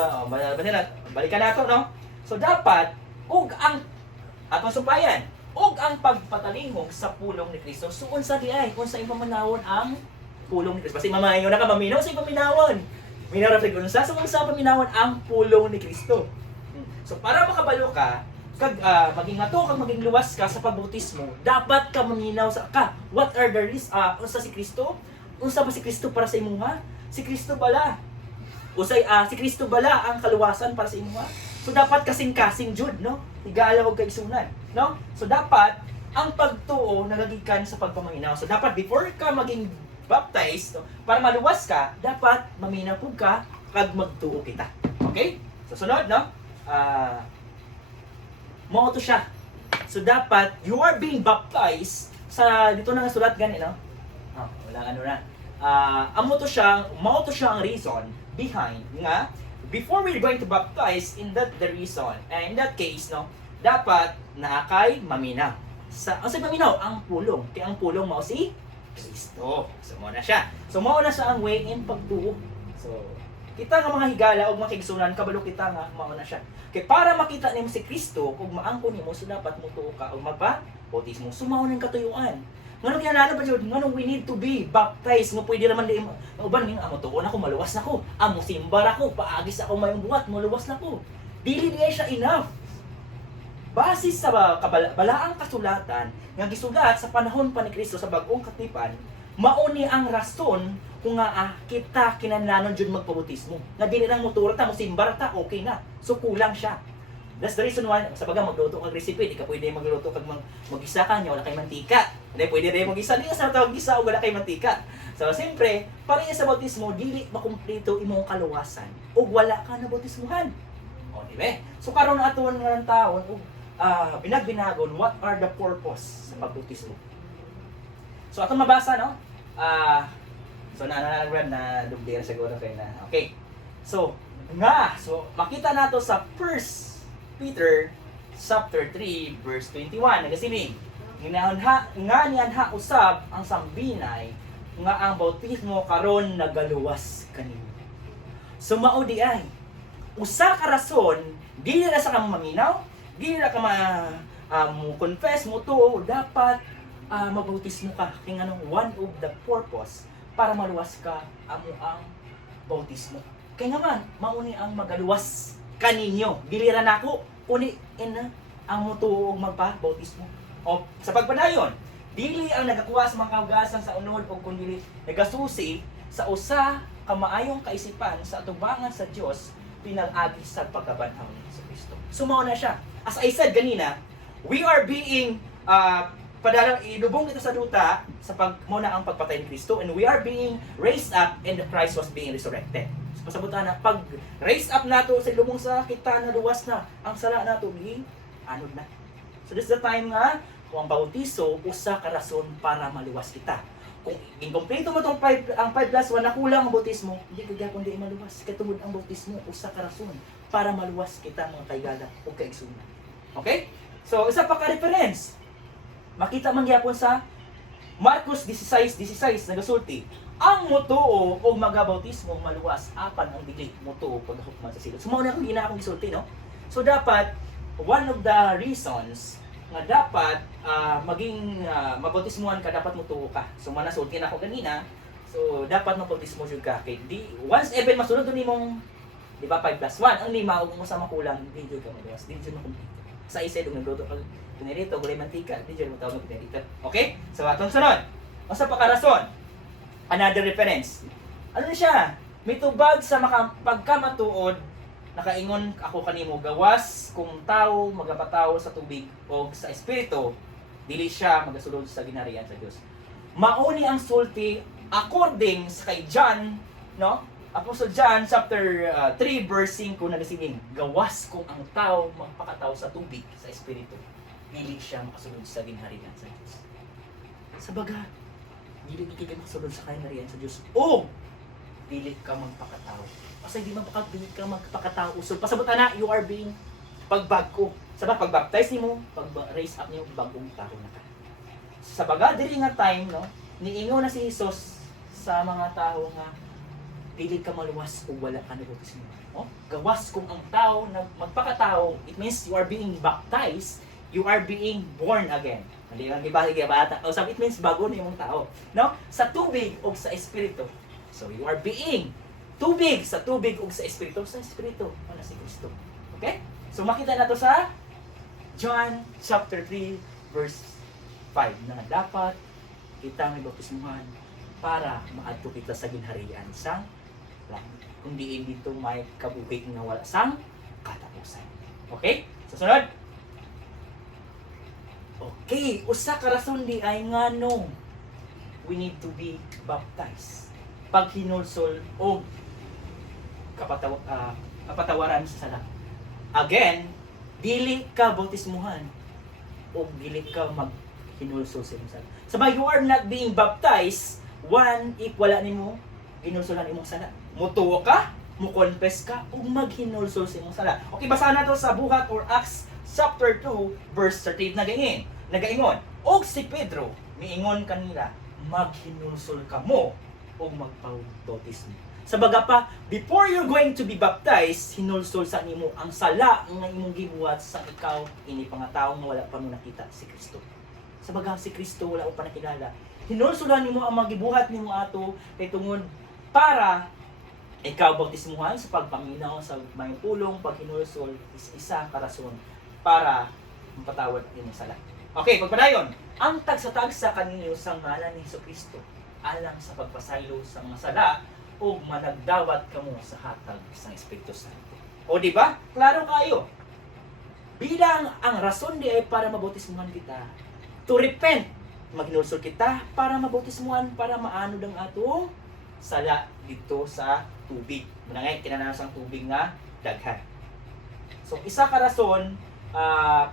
balikan nato no. So dapat ug ang atong sumpayan, ug ang pagpatalingong sa pulong ni Kristo. So unsa di ay unsa ipamanawon ang pulong ni Kristo. Kasi mamaingon na ka maminaw sa ipaminawon. Minaw ra sa unsa so unsa paminawon ang pulong ni Kristo. So para makabalo ka kag maging mato kag maging luwas ka sa pagbautismo, dapat ka maminaw sa ka. What are the risks? Unsa si Kristo? Unsa ba si Kristo para sa imuha? Si Kristo bala. Usay si Kristo bala ang kaluwasan para sa imuha. So dapat kasing-kasing jud, no? Higala og kaigsunan, no? So dapat ang pagtuo nagagikan sa pagpamaminaw. So dapat before ka maging baptized, no, para maluwas ka, dapat maminaw pud ka kag magtuo kita. Okay? So sunod, no? Mao to siya. So dapat you are being baptized sa dito na nasulat gani no. Wala ano na. Mao to siya ang reason behind nga before we're going to baptize in that the reason. In that case no, dapat naakay maminaw. Sa maminaw ang pulong. Kaya ang pulong mao si Kristo. So mao na siya. So mao na siya ang way in pagtuo. So kita nga mga higala og makigsunan kabalo kita nga mao na siya. Kay para makita nimo si Kristo ug maangkon nimo so dapat mutuo ka ug magpa-bautismo. Sumaw ning katuyuan. Ngano kinahanglan pa jud ngano we need to be baptized nga pwede naman di uban ning amo tuon ako maluwas na ko. Amo simbar ako paagis ako mayong buhat maluwas na ko. Dili diay siya enough. Base sa balaang kasulatan nga gisulat sa panahon pa ni Kristo sa bag-ong katipan, mao ni ang rason kung nga kita kinahanglan jud magpabautismo. Nga dili lang motura ta mo simbar ta okay na. So kulang siya. That's the reason why sa baga magluto kag recipe, di ka pwede magluto kag magisa ka nya wala kay mantika. Hindi pwede rin magisa di sa tawag gisa o wala kay mantika. So siyempre, para sa bautismo dili makumpleto imong kaluwasan ug wala ka na bautismuhan. O di ba? So karon aton nga ng taon ug binagbinagon what are the purpose sa pagbautismo. So atong mabasa no? So na dubdira siguro kay na. Okay. So makita nato sa 1 Peter chapter 3 verse 21 nagasiling nga nianha usab ang sambinay nga ang bautismo karon nagaluwas kanimo. So mao di ay usa ka rason dili na sa kamo maminaw, dili na ka mo confess mo tuo dapat magbautismo ka kay nganong one of the purpose para maluwas ka amo ang bautismo. Kay naman mao ni ang magaluwas kaninyo. Dili ra nako uni ang mutuo og magpa-bautismo. O sa pagpadayon, dili ang nagakuha sa mga kaugasan sa unod o kundi nagasusi sa usa ka maayong kaisipan sa atubangan sa Dios pinag-agi sa pagkabanhaw ni Kristo. Sumao na siya. As I said kanina, we are being ilubong kita sa duta sa muna ang pagpatay ni Kristo and we are being raised up and the Christ was being resurrected. Pasabutan na pag raise up nato sa lubong sa kita na luwas na ang sala nato gi anod na. So this is the time nga kung ang bautiso usa ka rason para maluwas kita. Kung inkompleto mo tong 5 plus 1 na kulang ang bautismo, hindi ka gyapon di maluwas. Kay tungod ang bautismo usa ka rason para maluwas kita mga kaigala ug kaigsunan. Okay? So isa pa ka reference. Makita man gyapon sa Marcos 16:16 nagasulti. Ang mutuo o magabautismo maluwas apan ang dili mutuo paghukman sa silot. Sumao na akong akong gisulti no. So dapat one of the reasons nga dapat maging mabautismuhan ka dapat mutuo ka. So manasulti na ako ganina. So dapat mabautismo jud ka kay di once even masulod nimong di ba 5 plus 1 ang 5 ug mo sa makulang di jud ka maluwas. Di jud makumpleto. Sa isa dong nagluto kag pinirito gulay mantika di jud mo tawag pinirito. Okay? So atong sunod. Usa pa ka rason. Another reference. Ano siya? Mitubag sa pagkamatuod, nakaingon ako kanimo gawas kung tao magapataw sa tubig o sa espiritu, dili siya magasulod sa ginharian sa Dios. Mauni ang sulti according sa kay John, no? Apostle John chapter 3 verse 5 nagasiging, gawas kung ang tao magpakataw sa tubig sa espiritu, dili siya makasulod sa ginharian sa Dios. Sa baga, dili ka makasulod sa kainarian sa Dios. O dili ka magpakatao. Kasi di dili ka magpakatao usol. Pasabot na you are being pagbagko. Sa pagbaptize nimo, pag-raise up nimo bagong tao na ka. Sa baga dili nga time no, niingon na si Jesus sa mga tao nga dili ka maluwas kung wala ka nabautismo. Oh? Gawas kung ang tao na magpakatao, it means you are being baptized, you are being born again. Hindi lang ibahig bata. O sabi, it means bago na yung tao. No? Sa tubig o sa espiritu. So you are being tubig sa tubig o sa espiritu. Sa espiritu, wala si Kristo. Okay? So makita na to sa John chapter 3 verse 5 na dapat kita may bautismuhan para maadto kita sa ginharian sa langit. Kundi dito may kabuhi nga wala sang katapusan. Okay? Susunod. Okay, usa ka rason di ay ngano we need to be baptized. Pag hinulsol o kapatawaran sa sala. Again, dili ka bautismuhan o dili ka maghinulsol sa imong sala. Sabay, you are not being baptized, one, if wala nimo hinulsolan imong sala. Mutuo ka, mo-confess ka, o maghinulsol sa imong sala. Okay, basahan na to sa Buhat or Acts chapter 2, verse 13 nagaingon. Og si Pedro, miingon kanila, maghinulsol ka mo o magpabautismo. Sa baga pa, before you're going to be baptized, hinulsol sa nimo ang sala nga imong gibuhat sa ikaw ini pangataong wala pa mo nakita si Kristo. Sa baga si Kristo wala pa nakilala. Hinulsolan nimo ang magibuhat nimo ato kay tungod para ikaw bautismuhan sa pagpaminaw sa may pulong paghinulsol is isa ka rason para mapatawad imong sala. Okay, pagpadayon, ang tagsa-tagsa kaninyo sa ngalan ni Jesucristo alang sa pagpasaylo sa mga sala o managdawat kamo sa hatag sa Espiritu Santo. O di ba? Klaro kayo. Bilang ang rason di ay para mabautismuhan kita, to repent, maghinulsol kita para mabautismuhan, para maanod ang atong sala dito sa tubig. Manangay kinanasang tubig nga daghan. So isa ka rason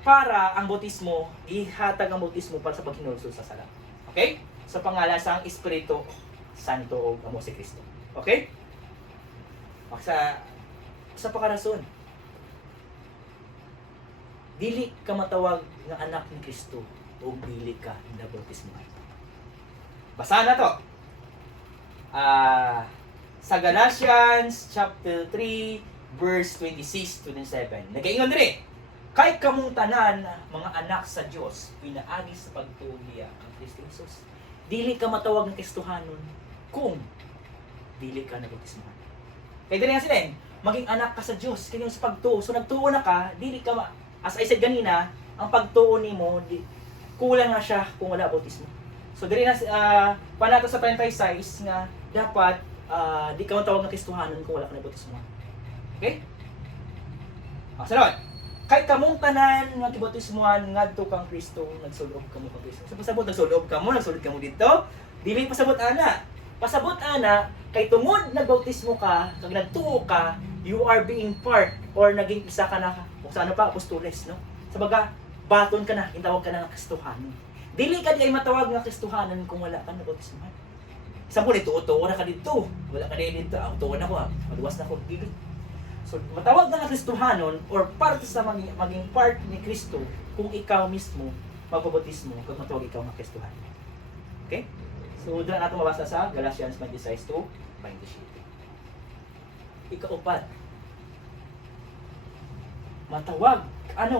para ang bautismo, ihatag ang bautismo para sa paghinulsol sa sala. Okay? Sa pangalan sa Espiritu Santo o amo si Kristo. Okay? Sa pakarason, dili ka matawag nga anak ni Kristo o dili ka na bautismuhan. Basahan na to. Sa Galatians chapter 3 verse 26-27. Nagaingon diri, kay kamong tanan mga anak sa Dios pinaagi sa pagtuo ang Kristo Jesus. Dili ka matawag ng Kristohanon kung dili ka na bautismuhan. Kaya dili nga sila maging anak ka sa Dios kaya sa pagtuo. So nagtuo na ka, dili ka as I said ganina, ang pagtuo nimo kulang na siya kung wala bautismo. So dili na panato sa 36 nga dapat di ka matawag ng Kristohanon kung wala ka na bautismo. Okay? Sunod. Kay kamong tanan nga gibautismuhan ngadto kang Kristo, nagsulob kamo kang Kristo. So pasabot nagsulob kamo dito. Dili pasabot ana. Pasabot ana kay tungod nagbautismo ka, kag nagtuo ka, you are being part or naging isa ka na kung sa ano pa apostoles, no? Sa baga baton ka na, intawag ka na ng Kristohanon. Dili ka kay matawag nga Kristohanon kung wala ka nabautismuhan. Sa mo tuo na ka dito. Wala ka dito. Tuo na ko. Maduwas na ko dito. So, matawag na ng Kristohanon or parte sa maging part ni Kristo kung ikaw mismo magbabautismo kung matawag ikaw ng Kristohanon. Okay? So, doon natin mabasa sa Galatians 26-27. Ikaupat. Matawag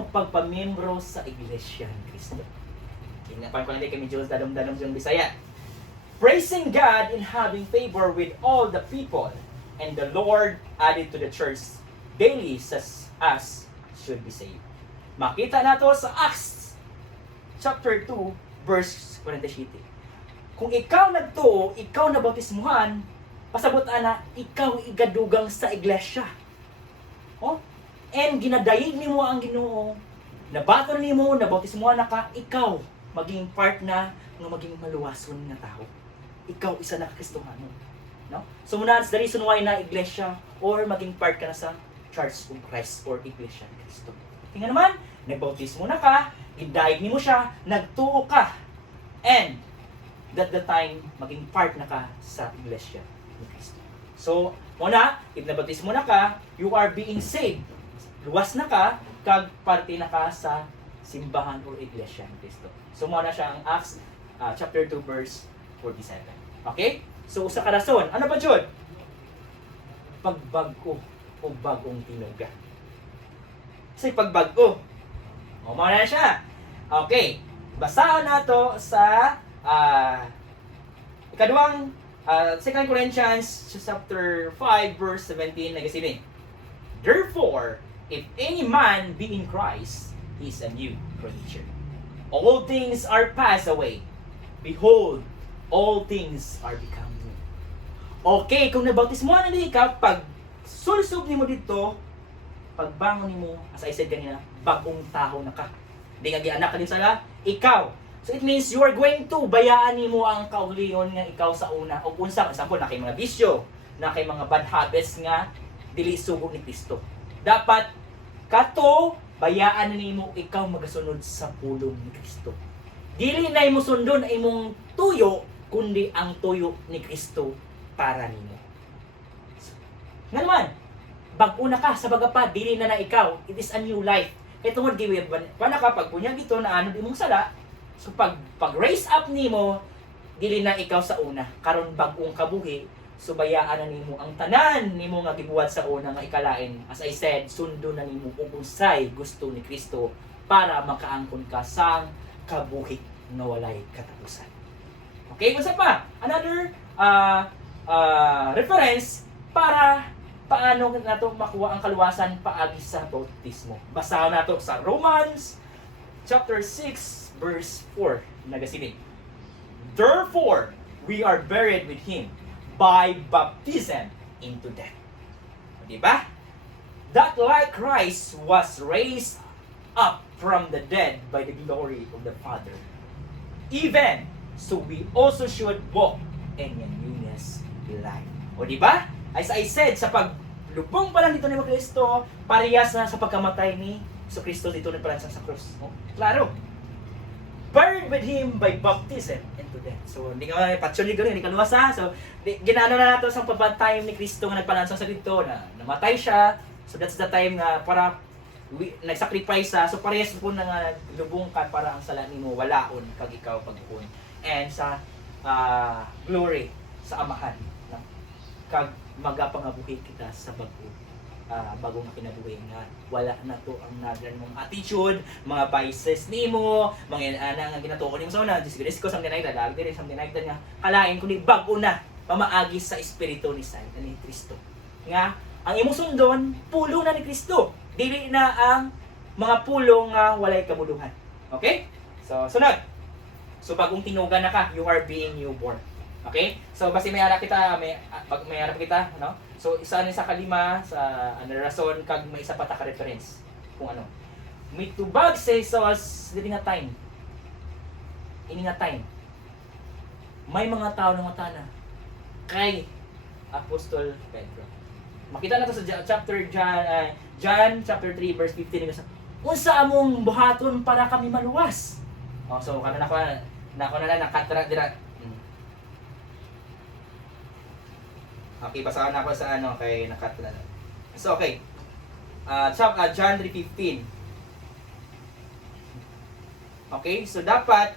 pagpamiyembro sa Iglesia ni Kristo. Inapan ko na kami Diyos dadam-dadam yung Bisaya. Praising God in having favor with all the people, and the Lord added to the church daily as should be saved. Makita nato sa Acts chapter 2 verse 47. Kung ikaw nagtuo, ikaw nabautismuhan, pasabot ana ikaw igadugang sa iglesia. Oh? And ginadayeg nimo ang Ginoo, nabaton nimo, nabautismuhan na ka, ikaw maging part na nga maging maluwason nga tao. Ikaw isa na Kristohanon. No? So muna, the reason why na iglesia or maging part ka na sa Church of Christ or Iglesia ni Cristo. Tingnan naman, nagbautismo na ka, gidayeg nimo siya, nagtuo ka, and that the time maging part na ka sa Iglesia ni Cristo. So, muna, if nabautismo na ka, you are being saved. Luwas na ka, kag parte na ka sa simbahan or Iglesia ni Cristo. So, muna siya ang Acts chapter 2 verse 47. Okay? So usa ka rason. Ano pa jud? Pagbag-o o bagong tinuga. Kasi pagbag-o. O mao na siya. Okay. Basahan nato sa ikaduhang 2 Corinthians chapter 5 verse 17 nagasiling. Therefore, if any man be in Christ, he is a new creature. All things are passed away. Behold, all things are become new. Okay, kung nabautismo na din ka, pag sulsog nimo dito, pagbangon nimo, as I said kanina, bagong tao na ka. Di nga gianak ka din sa ikaw. So it means you are going to bayaan nimo ang kaulion nga ikaw sa una. O unsa, example, na kay mga bisyo, na kay mga bad habits nga dili sugod ni Kristo. Dapat kato bayaan nimo ikaw magasunod sa pulong ni Kristo. Dili na imo sundon imong tuyo kundi ang tuyo ni Kristo para nimo. Nga naman, bag-o na ka sa bagapa, dili na ikaw. It is a new life. Kaya tungod giwid para ka pag punya gito na ano imong sala. So pag raise up nimo, dili na ikaw sa una. Karon bag-ong kabuhi, so bayaan na nimo ang tanan nimo nga gibuhat sa una nga ikalain. As I said, sundo na nimo ug unsay gusto ni Kristo para makaangkon ka sa kabuhi nga walay katapusan. Okay, unsa pa? Another reference para paano nato makuha ang kaluwasan paagi sa bautismo. Basahan nato sa Romans chapter 6 verse 4 nagasiling. Therefore, we are buried with him by baptism into death. Diba? That like Christ was raised up from the dead by the glory of the Father, even so we also should walk in a newness of life. O diba? As I said, sa paglubong pa lang dito ni Kristo, parehas na sa pagkamatay ni Kristo dito na palansang sa krus. O? Klaro. Buried with him by baptism into death. So, hindi ka patsyon gano'n, hindi ka luwas ha. So, ginano na nato sa pagpatay ni Kristo nga nagpalansang sa dito na namatay siya. So, that's the time nga para nag-sacrifice sa. So, parehas po na nga lubong ka para ang sala nimo walaon kag ikaw pagkuon. And sa glory sa Amahan. No? Kag magapangabuhi kita sa bagong kinabuhi nga wala na to ang nagan mong attitude, mga vices nimo, mga nga ginatuon nimo sa una, disgrace ko something like that, lagi din something like that nga kalain kundi bag-o na pamaagi sa espiritu ni Kristo. Nga ang imong sundon pulong na ni Kristo, dili na ang mga pulong nga walay kabuluhan. Okay? So sunod. So bagong tinuga na ka, you are being newborn. Okay? So basi may ara kita, may ara kita, no? So isa ni sa kalima sa rason kag may isa pa ta ka reference kung ano. Mitubag sa Jesus dili nga time. Ini nga time. May mga tao nga tana kay Apostol Pedro. Makita na to sa chapter John chapter 3 verse 15 nga unsa among buhaton para kami maluwas. Oh, so kana na nakatra dira. Okay, basahan ako sa kay nakatla. So okay. John 3:15. Okay, so dapat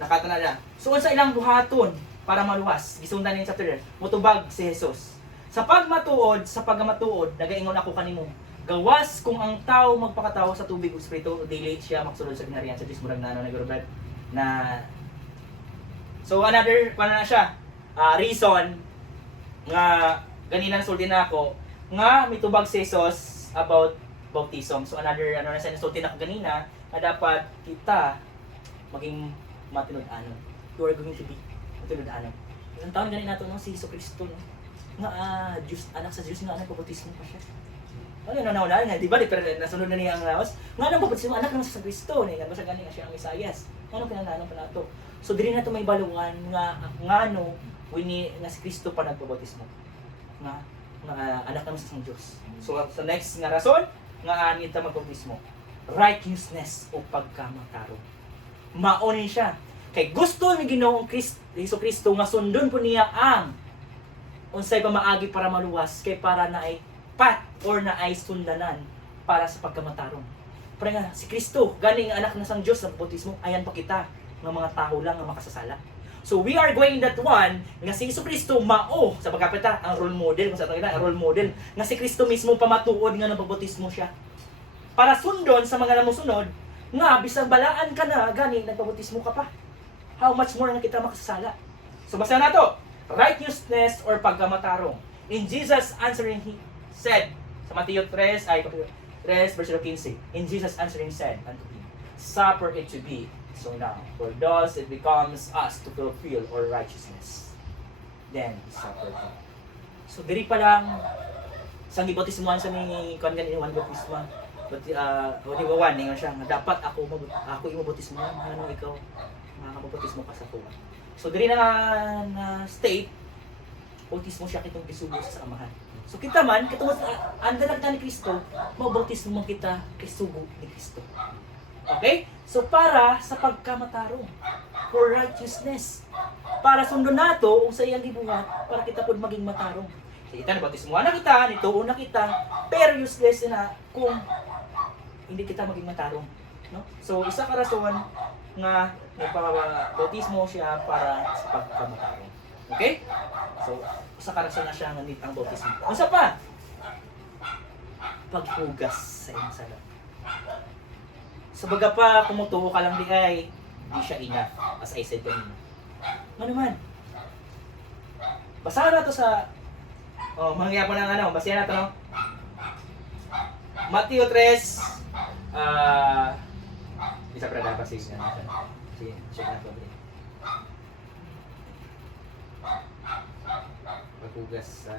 nakatala na. So unsa ilang buhaton para maluwas? Gisundan ni chapter 3. Mutubag si Jesus. Sa pagmatuod, nagaingon ako kanimo. Gawas kung ang tao magpakatawo sa tubig ug espiritu, dili siya magsulod sa gingharian sa Dios murag na nagurubad na. So another na siya. Reason nga ganina nasulti na ako nga mitubag si Jesus about baptism. So another na sa nasulti na ako ganina na dapat kita maging matinud-anon. You are going to be matinud-anon. Isang taon ganin nato no si Kristo no. Nga Diyos, anak sa Diyos nga nagpabautismo pa siya. Ano na nawala nga di ba pero nasunod na niya ang laos. Nga nang bautismo anak naman sa Kristo ni nga basta gani nga siya ang Mesiyas. Ano kinahanglan pa nato. So diri na to may balungan nga ngano nga si Kristo pa nagpabautismo nga anak naman sa Diyos. So sa next nga rason nga anita magbautismo, righteousness o pagkamataron. Maonin siya kay gusto ni Ginoong Kristo nga sundon po niya ang unsay pamaagi para maluwas kay para na ay pat or na ay sundanan para sa pagkamataron. Pero nga si Kristo gani nga anak na sang Diyos sa bautismo ayan pa kita nga mga tao lang nga makasasala. So we are going that one nga si Kristo mao sa pagkapita ang role model kung sa tawag ang role model nga si Kristo mismo pamatuod nga nagpabautismo siya. Para sundon sa mga namusunod nga bisag balaan ka na gani nagpabautismo ka pa. How much more na kita makasala. So basa na to. Righteousness or pagkamatarong. In Jesus answering he said sa Mateo 3 verse 15. In Jesus answering said unto him, suffer it to be so now, for thus it becomes us to fulfill our righteousness. Then suffer it. So diri pa lang sang gibautismohan sa ni kon ganin Juan Bautismo. But di ba wan ningon siya nga dapat ako imo bautismohan ano ikaw makakabautismo ka sa tuwa. So diri na state bautismo siya kitong gisugo sa amahan. So kita man katungod ang dalagta ni Kristo, mabautismo man kita kay sugo ni Kristo. Okay? So para sa pagkamatarong for righteousness. Para sundon nato sa iyang gibuhat para kita pud maging matarong. So kita nabautismo na kita, nituon na kita, pero useless na kung hindi kita maging matarong, no? So isa ka rason nga nagpabautismo siya para sa pagkamatarong. Okay? So, isa ka rason na siya ng ang bautismo. Unsa pa? Paghugas sa iyong sala. So, baga pa, kumutuo ka lang di ay, di siya enough, as I said kanina. Ano naman? Basahan na to sa, mangya pa ng basahan na to, no? Mateo 3, isa pa na kasi check na to. Paghugas sa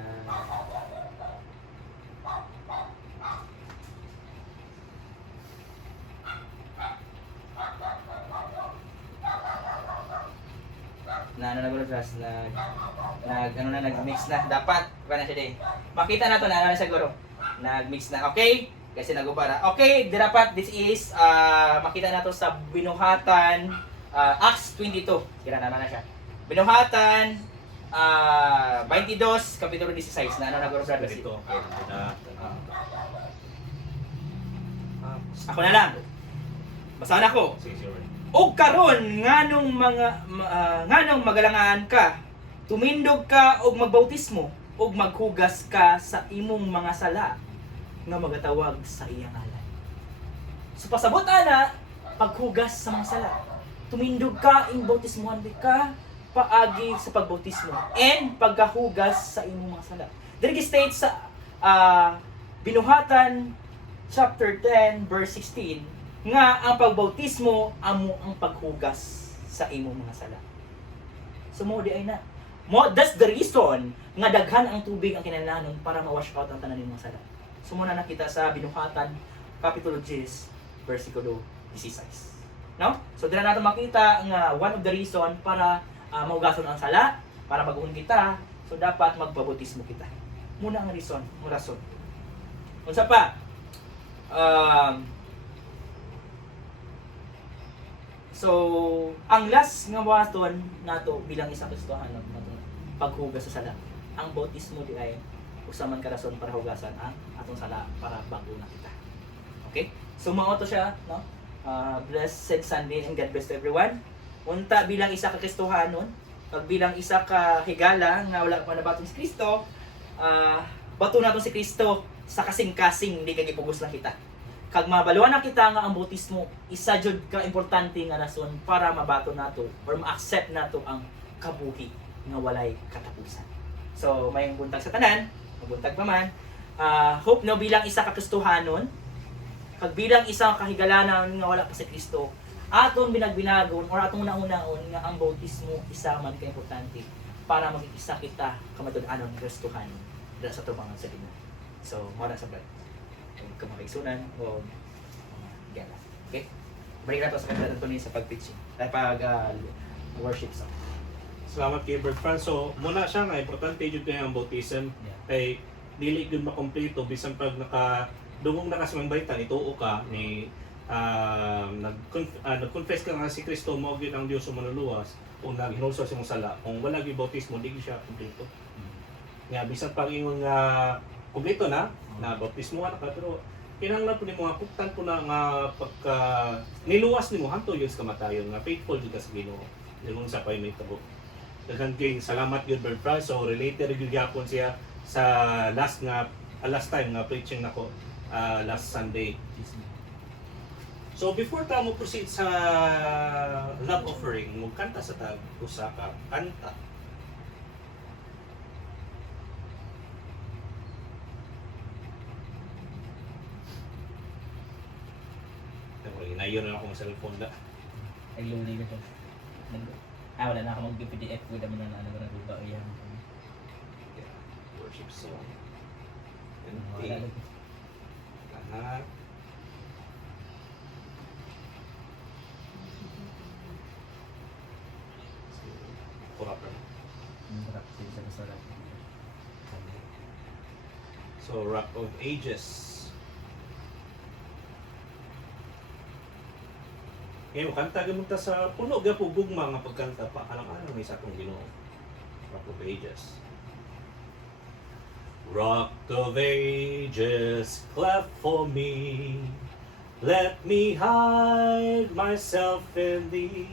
nag-mix na dapat ba na siya din makita na to na siguro nag-mix na okay kasi nagubara okay di dapat this is makita na to sa binuhatan Acts 22 kira naman na siya binuhatan 22 kapitulo 16 na naguro brother Ito. ako na lang basahan ako Sige, sure. og karon nganong nganong magalangan ka tumindog ka og magbautismo og maghugas ka sa imong mga sala nga magatawag sa iyang ngalan. So pasabot ana paghugas sa mga sala. Tumindog ka ing bautismohan ka paagi sa pagbautismo and pagkahugas sa imong mga sala. Diri state sa Binuhatan chapter 10 verse 16 nga ang pagbautismo amo ang paghugas sa imong mga sala. So mo di ay na. That's the reason nga daghan ang tubig ang kinahanglan para ma-wash out ang tanan nimong sala. So muna nakita sa Binuhatan kapitulo 10 versikulo 16. No? So dira nato makita nga one of the reason para maugason ang sala, para baguhon kita, so dapat magbautismo kita. Muna ang reason, mo rason. Unsa pa? So, ang last nga buhaton nato bilang isa Kristohano nato paghugas sa sala. Ang bautismo di ay usaman ka rason para hugasan ang atong sala para bago na kita. Okay? So mao to siya, no? Blessed Sunday and God bless everyone. Unta bilang isa ka Kristohanon, pag bilang isa ka higala nga wala pa nabaton si Kristo, bato naton si Kristo sa kasing-kasing hindi kay gipugos lang kita. Kag mabaluan na kita nga ang bautismo, isa jud ka importante nga rason para mabato nato or ma-accept nato ang kabuhi nga walay katapusan. So, may buntag sa tanan, mabuntag pa man. Hope no bilang isa ka Kristohanon, kag bilang isa ka higalanan nga wala pa si Kristo, atong binagbinagon or atong nauna-un nga ang bautismo isa man ka importante para magkikisa kita kamadun-anon ng Kristohanon dahil sa tubangan sa Ginoo. So, mara sa brad. Kung makaigsunan o gala. Okay? Balik na to sa kanila Anthony sa pag-preaching. Ay worship song. Salamat kay Bert Franz. So, muna siya nga, importante yun kayo ang bautism. Yeah. Kay, dili yun makompleto. Bisan pag dungong na kasi mambaitan, ituo ka, ni nag-confess ka nga si Kristo, mo yun ang Diyos sa manuluwas, kung nag-hinulso sa mong sala. Kung wala yung bautismo, di siya kompleto. Nga, bisan pag ingon nga, kompleto na bautismo na ka, pero kinahanglan po ni mga kuptan po na nga pagka niluwas ni mo, hanto yun sa kamatayon, nga faithful yun ka sa Ginoo. Yung sa pay may tabo. daghang king salamat gyud Brad Franz. So related gyud gyapon siya sa last time nga preaching nako last Sunday. So before ta mo proceed sa love offering, mo kanta sa tag usa ka kanta. Inayon na akong cellphone da. Ay, lonely ko. Wala na ako mag-PDF ko naman na nagbuba yan. Worship song. Wala na. Lahat. Kurap na. Sarap siya sa sarap. So, Rock of Ages. Ngayon, kanta gamit ta sa puno gapo gugma nga pagkanta pa. Alang-alang may sa akong Ginoo. Rock of Ages. Rock of Ages, clap for me. Let me hide myself in thee.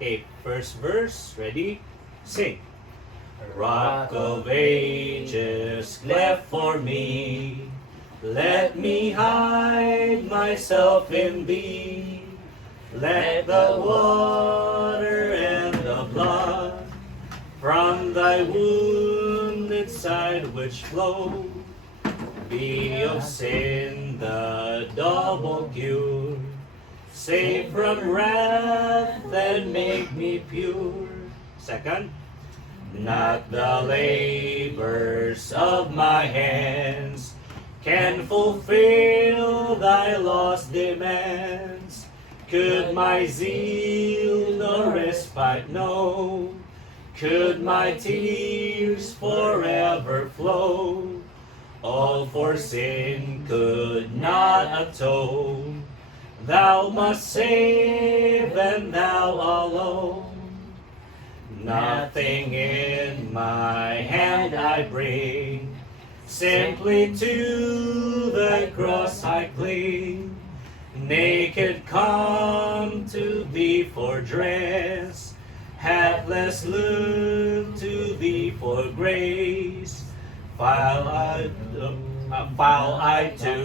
Okay, first verse, ready? Sing. Rock of Ages, clap for me. Let me hide myself in thee. Let the water and the blood from thy wounded side which flow be of sin the double cure. Save from wrath and make me pure. Second. Not the labors of my hands can fulfill thy lost demands. Could my zeal no respite know? Could my tears forever flow? All for sin could not atone. Thou must save, and thou alone. Nothing in my hand I bring, simply to thy cross I cling. Naked come to thee for dress, hapless look to thee for grace. While I to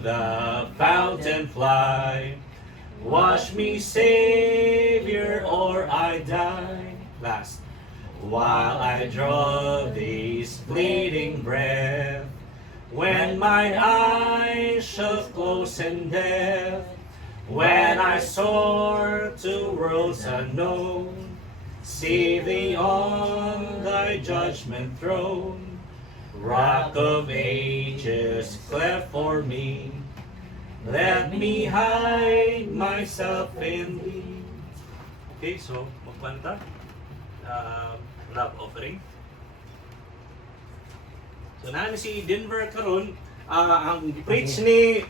the fountain fly, wash me, Savior, or I die. Last. While I draw this fleeting breath, when mine eyes shall close in death, when I soar to worlds unknown, see thee on thy judgment throne. Rock of Ages, cleft for me, let me hide myself in thee. Okay, so magkanta. Love offering. So na si Denver karon ang preach ni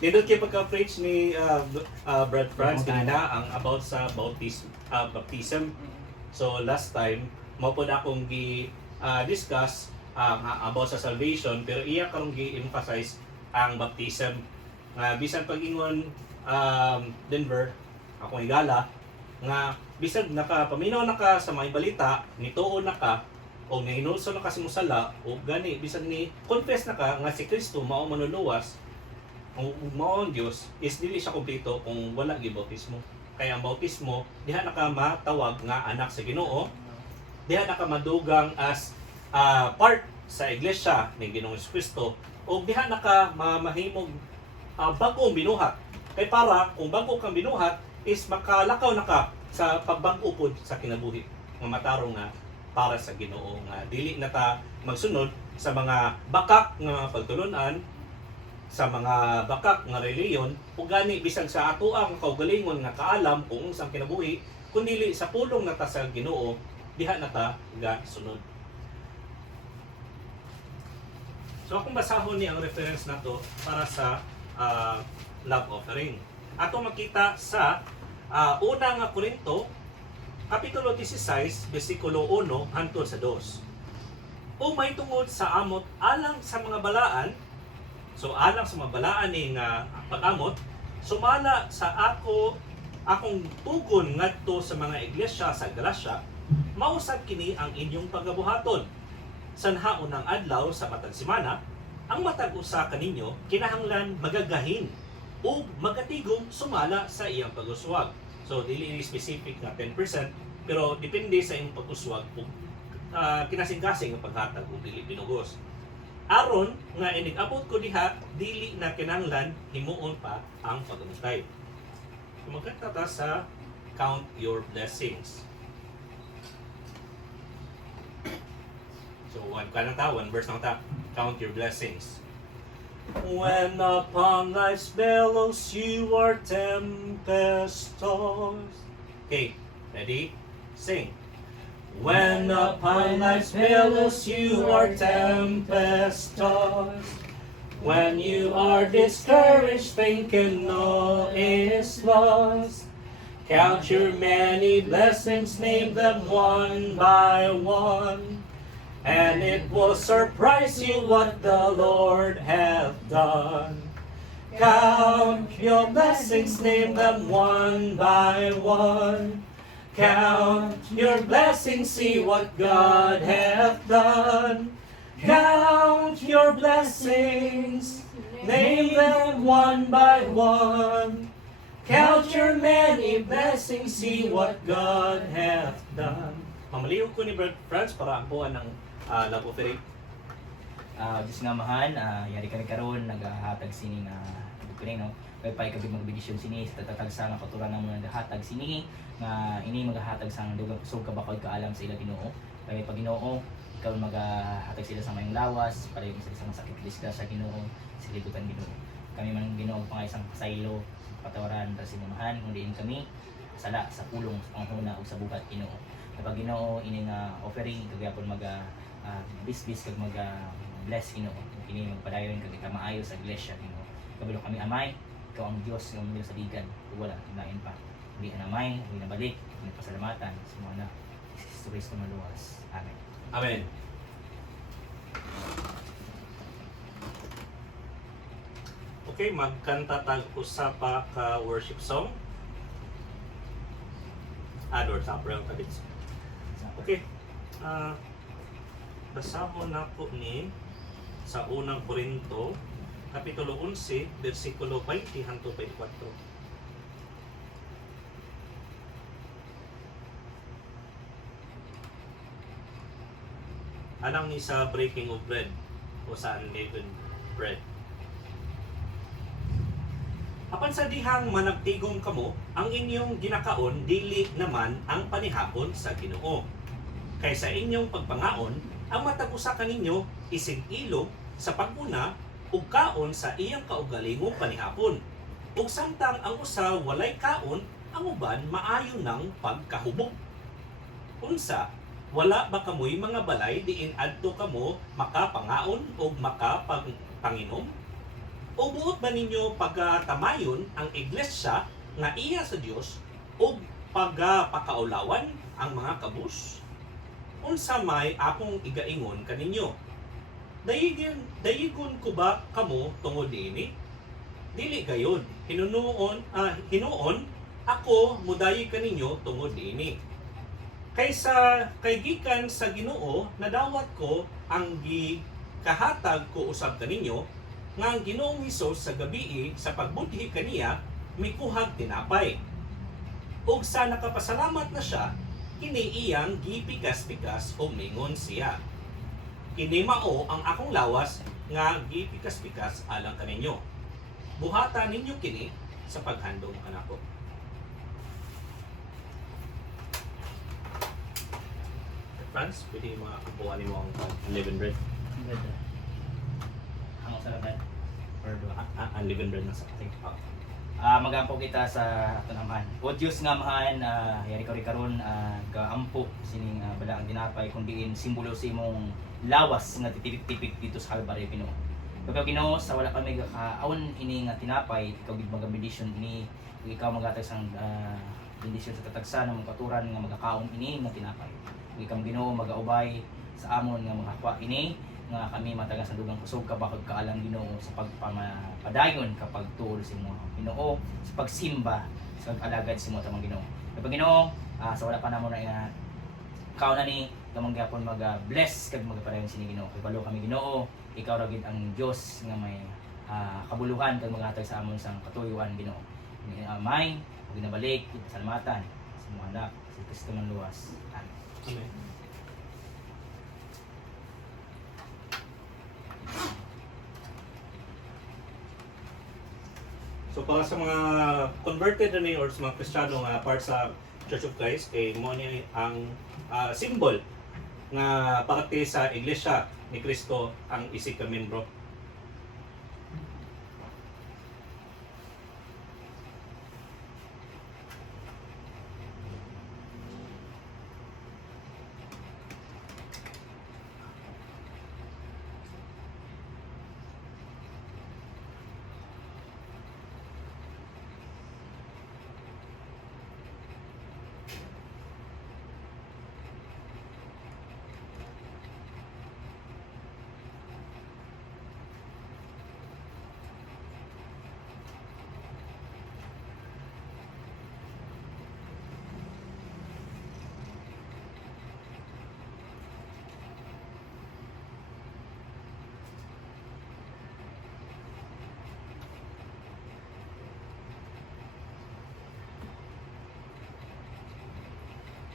nindot kay pagka-preach ni Brad Franz kanina ang about sa baptism. So last time mo pod akong discuss about sa salvation, pero iya karong gi-emphasize ang baptism. Bisan pag-ingon Denver akong igala nga bisag nakapaminaw na ka sa mga balita, nituon na ka, o nahinulso na ka sa musala, o gani, bisag ni confess na ka nga si Kristo mao manuluwas, o mao ang Dios, is dili siya kompleto kung wala gi bautismo. Kaya ang bautismo, diha na ka matawag nga anak sa Ginoo, diha na ka madugang as part sa iglesia ni Ginoong Kristo, o diha na ka mamahimog bagong binuhat. Kay para kung bago kang binuhat, is makalakaw na ka sa pagbag-o pod sa kinabuhi nga matarong nga para sa Ginoo nga dili na ta magsunod sa mga bakak nga pagtulunan, sa mga bakak nga reliyon, ug gani bisag sa ato ang kaugalingon nga kaalam kung unsang kinabuhi, kundi sa pulong na ta sa Ginoo diha na ta ga sunod. So akong basahon ni ang reference nato para sa love offering. Ato makita sa una nga Korinto, Kapitulo 16, versikulo 1 hangtod sa 2. O may tungod sa amot alang sa mga balaan, so alang sa mga balaan ni nga pag-amot, sumala sa akong tugon ngadto sa mga iglesia sa Galacia, mausab kini ang inyong pagabuhaton. Sanhaon ng adlaw sa matag semana, ang matag usa kaninyo kinahanglan magagahin o magatigom sumala sa iyang pag-uswag. So dili ini specific nga 10%, pero depende sa imong pag-uswag ug kinasing-kasing nga paghatag og dili pinugos. Aron nga inig-abot ko diha, dili na kinahanglan himuon pa ang pag-umutay. Magkanta ta sa count your blessings. So, one verse lang ta. Count your blessings. When upon life's billows you are tempest tossed. Okay, ready? Sing. When upon life's billows you are tempest tossed. When you are discouraged, thinking all is lost. Count your many blessings, name them one by one. And it will surprise you what the Lord hath done. Count your blessings, name them one by one. Count your blessings, see what God hath done. Count your blessings, name them one by one. Count your many blessings, see what God hath done. Mamaliw ko ni Brad Franz para ang buwan ng love offering. Diyos nga mahan, yari kami karon nagahatag sini nga kuning no. Kay pay kabi magbidisyon sini sa tatatag sa nga katuran ng mga nagahatag sini nga ini magahatag sa dugang kusog kabakod kaalam sa ila Ginoo. Kay pag Ginoo ikaw magahatag sila sa mayong lawas para yung sa masakit disgrasya Ginoo, sa libutan Ginoo. Kami man Ginoo pang isang pasaylo, patawaran ta sinamahan kung diin kami sala sa pulong sa panghuna ug sa bugat Ginoo. Kapag Ginoo ini nga offering kagapon bisbis kag bless Ginoo. Kini magpadayon kag ika maayo sa iglesia Ginoo. Kabalo kami amay, ikaw ang Dios nga mga sa digan, ug wala lain pa. Hindi na amay, hindi na balik, hindi pasalamatan sa mga na Kristo maluwas. Amen. Amen. Okay, magkanta tag usa pa ka worship song. Ador sa April kabits. Okay. Basahon nako ni sa unang Korinto kapitulo 11 bersikulo 20 hangtod 24. Anang ni sa breaking of bread o sa unleavened bread. Apan sa dihang managtigom kamo, ang inyong ginakaon dili naman ang panihapon sa Ginoo. Kay sa inyong pagpangaon, ang matag usa kaninyo isig ilog sa paguna ug kaon sa iyang kaugalingong panihapon. Ug samtang ang usa walay kaon, ang uban maayo ng pagkahubog. Unsa, wala ba kamoy mga balay diin adto kamo makapangaon ug makapagpanginom? O buot ba ninyo pagtamayon ang iglesia nga iya sa Dios ug pagpakaulawan ang mga kabus? Unsa may akong igaingon kaninyo? Dayigon ko ba kamo tungod niini? Dili gayon. Hinuon ako mudayig kaninyo tungod niini. Kay gikan sa Ginoo nadawat ko ang gikahatag ko usab kaninyo nga ang Ginoong Hesus sa gabii sa pagbudhi kaniya mikuhag tinapay. Ug sa nakapasalamat na siya, kini iyang gipikas-pikas o mingon siya. Kini mao ang akong lawas nga gipikas-pikas alang kaninyo. Buhata ninyo kini sa paghandom kanako. Franz, pwede makakuha ni mo ang unleavened bread? Ang sarap or Unleavened bread na sa ating. magampo kita sa ato naman. O Diyos nga mahan, yari ka rin karon kaampo sining balaang tinapay kung diin simbolo sa imong lawas nga titipik-tipik dito sa Calvary Ginoo. Kapag Ginoo sa wala kami kaon ini nga tinapay, ikaw gid magabendisyon ini, ikaw magatag sang bendisyon sa tatagsa ng mga katuran nga magakaon ini nga tinapay. Ikaw Ginoo magaubay sa amon nga makakwa ini nga kami matagas sa dugang kusog kabakod kaalang Ginoo sa pagpamadayon kapag tuol sa imong Ginoo sa pagsimba sa pag-alagad sa imong tamang Ginoo. Kapag Ginoo sa wala pa namo na kao na ni kamang gyapon mag-bless kag magpadayon sini Ginoo. Kay balo kami Ginoo, ikaw ra gid ang Dios nga may kabuluhan kag maghatag sa amon sang katuyuan Ginoo. Ni amay ug ginabalik salamatan sa mga anak si Kristo man luwas. Amen. Amen. So para sa mga converted na ni or sa mga Kristiyano nga part sa Church of Christ, mo ni ang symbol nga parte sa iglesia ni Kristo ang isig ka membro.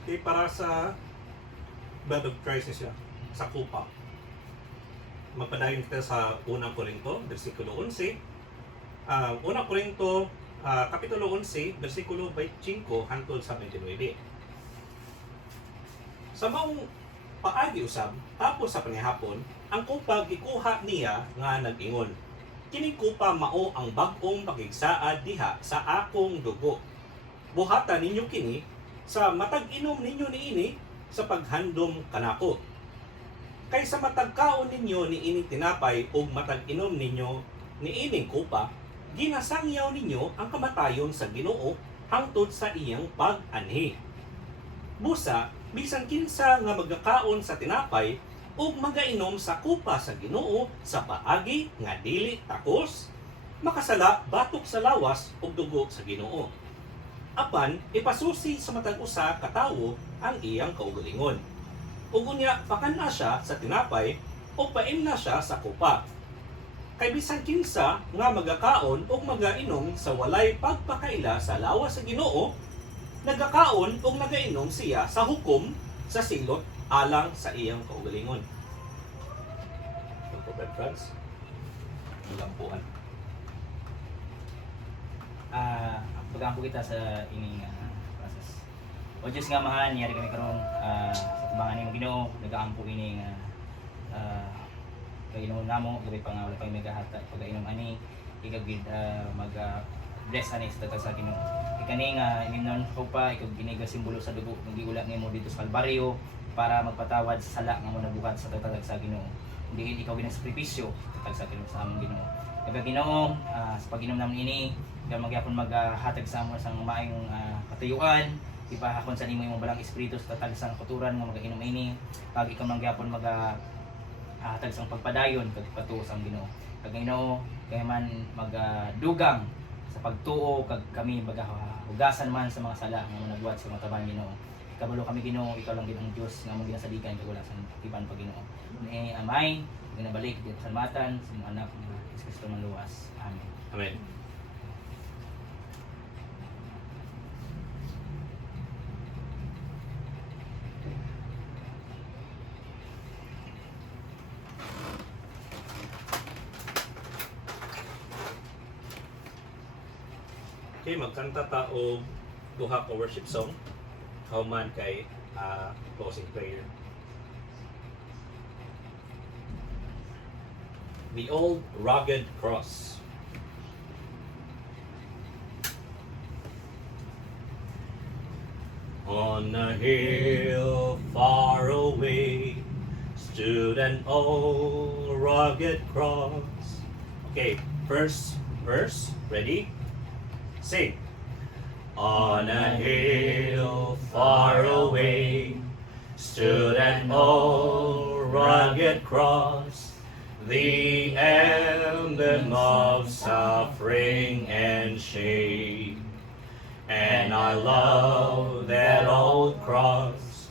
Okay, para sa blood of Christ siya, sa kupa. Magpadayon kita sa unang Korinto, versikulo 11. Unang Korinto, kapitulo 11, versikulo 25 hangtod sa 29. Sa maong paagi usab, tapos sa panihapon, ang kupa gikuha niya nga nag-ingon. Kining kupa mao ang bag-ong pakigsaad diha sa akong dugo. Buhatan ninyo kini sa matag inom ninyo niini sa paghandom kanako. Kay sa matag kaon ninyo niini tinapay ug matag inom ninyo niining kupa, ginasangyaw ninyo ang kamatayon sa Ginoo hangtod sa iyang pag-anhi. Busa, bisan kinsa nga magakaon sa tinapay ug magainom sa kupa sa Ginoo sa paagi nga dili takos, makasala batok sa lawas ug dugo sa Ginoo. Apan ipasusi sa matag usa ka tawo ang iyang kaugalingon. Ug unya pakan na siya sa tinapay ug paim na siya sa kupa. Kay bisan kinsa nga magakaon ug magainom sa walay pagpakaila sa lawas sa Ginoo, nagakaon ug nagainom siya sa hukom sa silot alang sa iyang kaugalingon. Prophet Franz, lampuan. Pagampo kita sa ining process. O Diyos nga mahan, yari kami karon sa tubangan ni Ginoo, nagaampo ining kainom namo, gabi pa nga wala pang megahata pagainom ani, igagid mag bless ani sa tatag sa Ginoo. Ikani nga inimnon ko pa ikaw giniga simbolo sa dugo ng giula nimo dito sa Kalbaryo para magpatawad sa sala nga mo nabuhat sa tatag sa Ginoo. Hindi ikaw ginasakripisyo tatag sa Ginoo sa among Ginoo. Kaya Ginoo, sa pag-inom namin ini, kaya magyapon maghatag sa amon sang maayong katuyuan, ipahakon sa nimo imong balang espiritu sa tatag sang katuran nga magainom ini, pag ikaw magyapon hatag sang pagpadayon kag patuo sa Ginoo. Kag Ginoo, kaya man magdugang sa pagtuo kag kami magahugasan man sa mga sala nga nagbuhat sa mga taban Ginoo. Kabalo kami Ginoo, ikaw lang gid ang Dios nga mo ginasaligan kag wala sa tiban pa Ginoo. Ni amay, ginabalik dito sa salmatan sa mga anak ni Kristo man luwas. Amen. Amen. Okay, magkanta ta og duha ka worship song. Human kay closing prayer. The Old Rugged Cross. On a hill far away stood an old rugged cross. Okay, first verse, ready? Sing. On a hill far away stood an old rugged cross, the emblem of suffering and shame. And I love that old cross,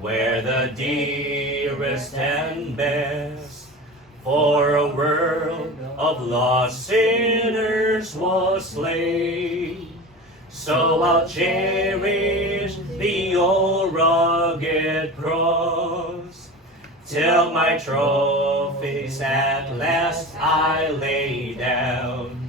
where the dearest and best for a world of lost sinners was slain. So I'll cherish the old rugged cross till my trophies at last I lay down.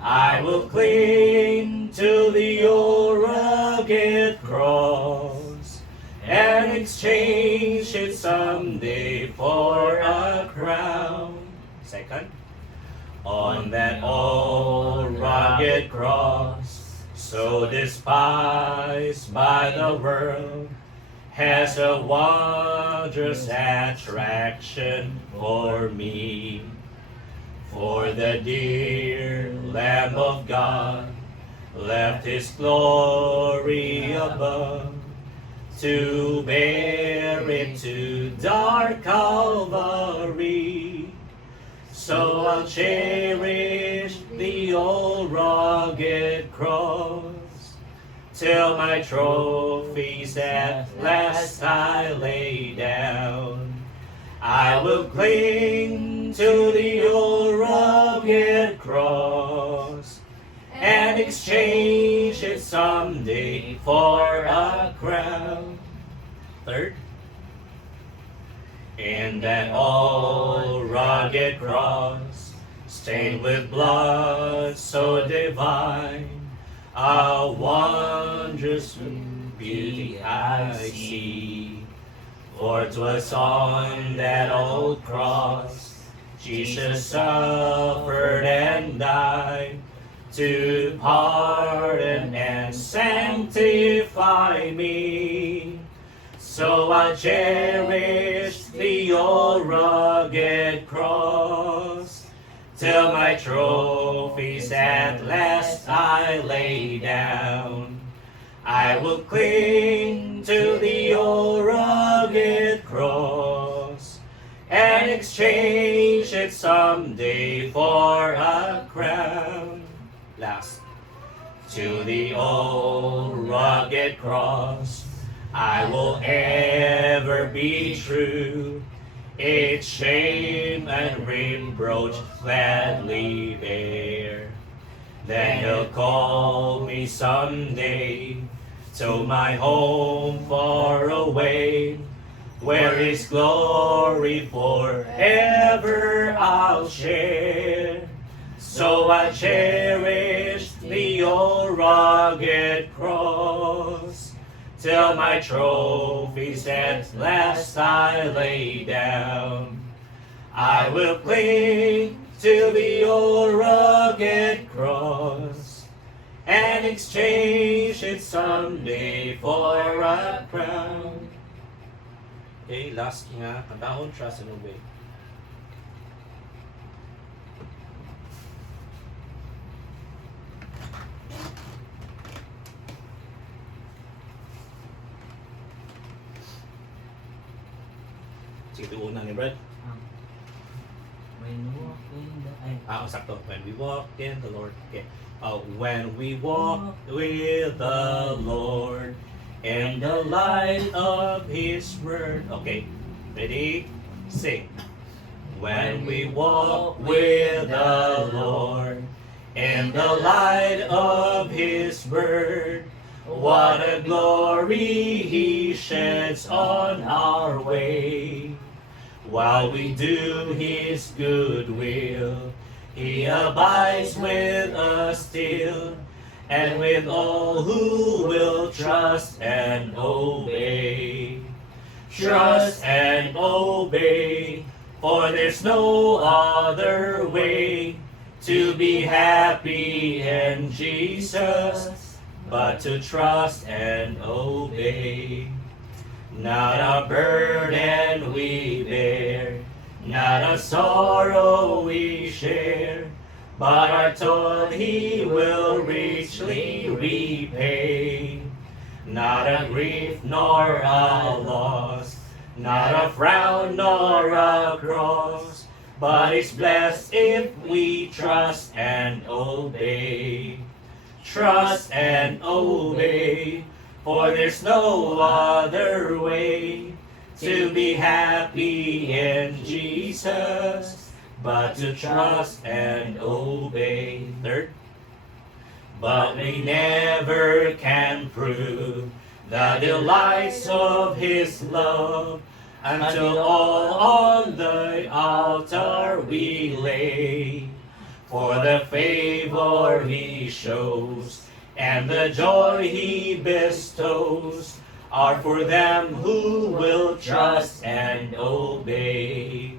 I will cling to the old rugged cross and exchange it someday for a crown. Second, on that old rugged cross, so despised by the world, has a wondrous attraction for me. For the dear Lamb of God left his glory above to bear it to dark Calvary. So I'll cherish the old rugged cross till my trophies at last I lay down. I will cling to the old rugged cross and exchange it someday for a crown. Third, in that old rugged cross, stained with blood so divine, a wondrous beauty I see. For 'twas on that old cross Jesus suffered and died to pardon and sanctify me. So I cherish the old rugged cross till my trophies at last I lay down. I will cling to the old rugged cross and exchange it someday for a crown. Last, to the old rugged cross I will ever be true, its shame and reproach gladly bear. Then he'll call me someday to my home far away, where his glory forever I'll share. So I cherish the old rugged cross till my trophies at last I lay down. I will cling to the old rugged cross and exchange it someday for a crown. Okay, last nga, kantahon, trust and obey. Sige, una ni Brad. When walking the Sakto. When we walk in the Lord. Okay. When we walk with the Lord in the light of His Word. Okay. Ready? Sing. When we walk with the Lord in the light of His Word, what a glory He sheds on our way. While we do His good will, He abides with us still, and with all who will trust and obey. Trust and obey, for there's no other way to be happy in Jesus, but to trust and obey. Not a burden we bear, not a sorrow we share, but our toil He will richly repay. Not a grief nor a loss, not a frown nor a cross, but is blessed if we trust and obey. Trust and obey, For there's no other way to be happy in Jesus but to trust and obey. Third, but we never can prove the delights of His love until all on the altar we lay. For the favor He shows and the joy He bestows are for them who will trust and obey.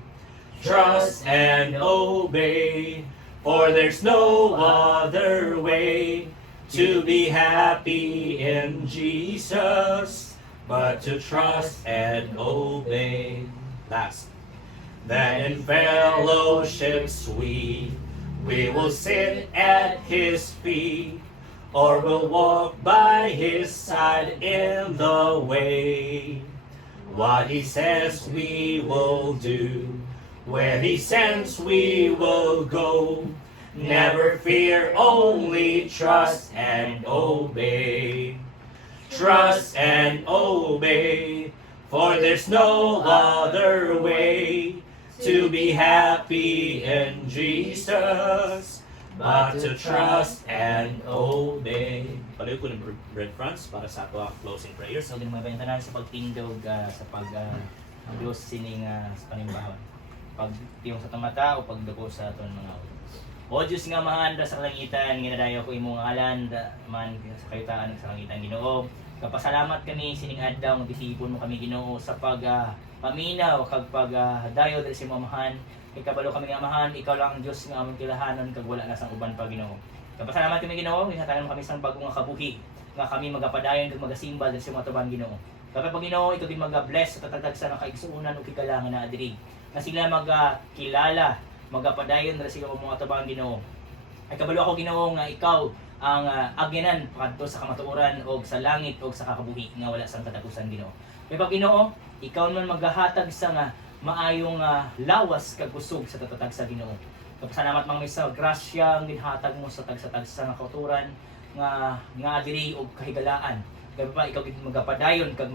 Trust and obey, for there's no other way to be happy in Jesus but to trust and obey. Last, that in fellowship sweet we will sit at His feet, or will walk by His side in the way. What He says we will do, where He sends we will go. Never fear, only trust and obey. Trust and obey, for there's no other way to be happy in Jesus but to trust and obey. Palayo ko ng Red France para sa ato ang closing prayers. So, mga tanan sa pagtindog sa ang Diyos sining sa panimbahan. Pagtiyong sa tamata o pagdako sa aton mga utos. O Diyos nga mahanda sa kalangitan, ginadayo ko imong ngalan man sa kayutaan sa kalangitan Ginoo. Kapasalamat kami sining adlaw nga bisipon mo kami Ginoo sa paminaw kag dayo diri sa mamahan. Ikabalo kami nga amahan, ikaw lang ang Diyos nga among kilahanon kag wala na sang uban pa Ginoo. Kapasalamat kami Ginoo, ginhatagan mo kami sang bagong nga kabuhi nga kami magapadayon kag magasimba diri sa mga tuban Ginoo. Kapag Ginoo, ikaw din mag-bless sa tatatag sa nakaigsuunan o kikalangan na adiri. Na sila magkilala, magapadayon diri sila mga tuban Ginoo. Ay kabalo ako Ginoo nga ikaw ang agyanan pakadto sa kamatuoran o sa langit o sa kakabuhi nga wala sang katapusan Ginoo. Kapag Ginoo, ikaw man maghahatag sa nga maayong lawas kag kusog sa tatatag sa Ginoo. Kapasalamat mang sa grasya ang ginhatag mo sa tagsa-tagsa nga kauturan nga diri og kahigalaan. Kay pa ikaw gid magapadayon kag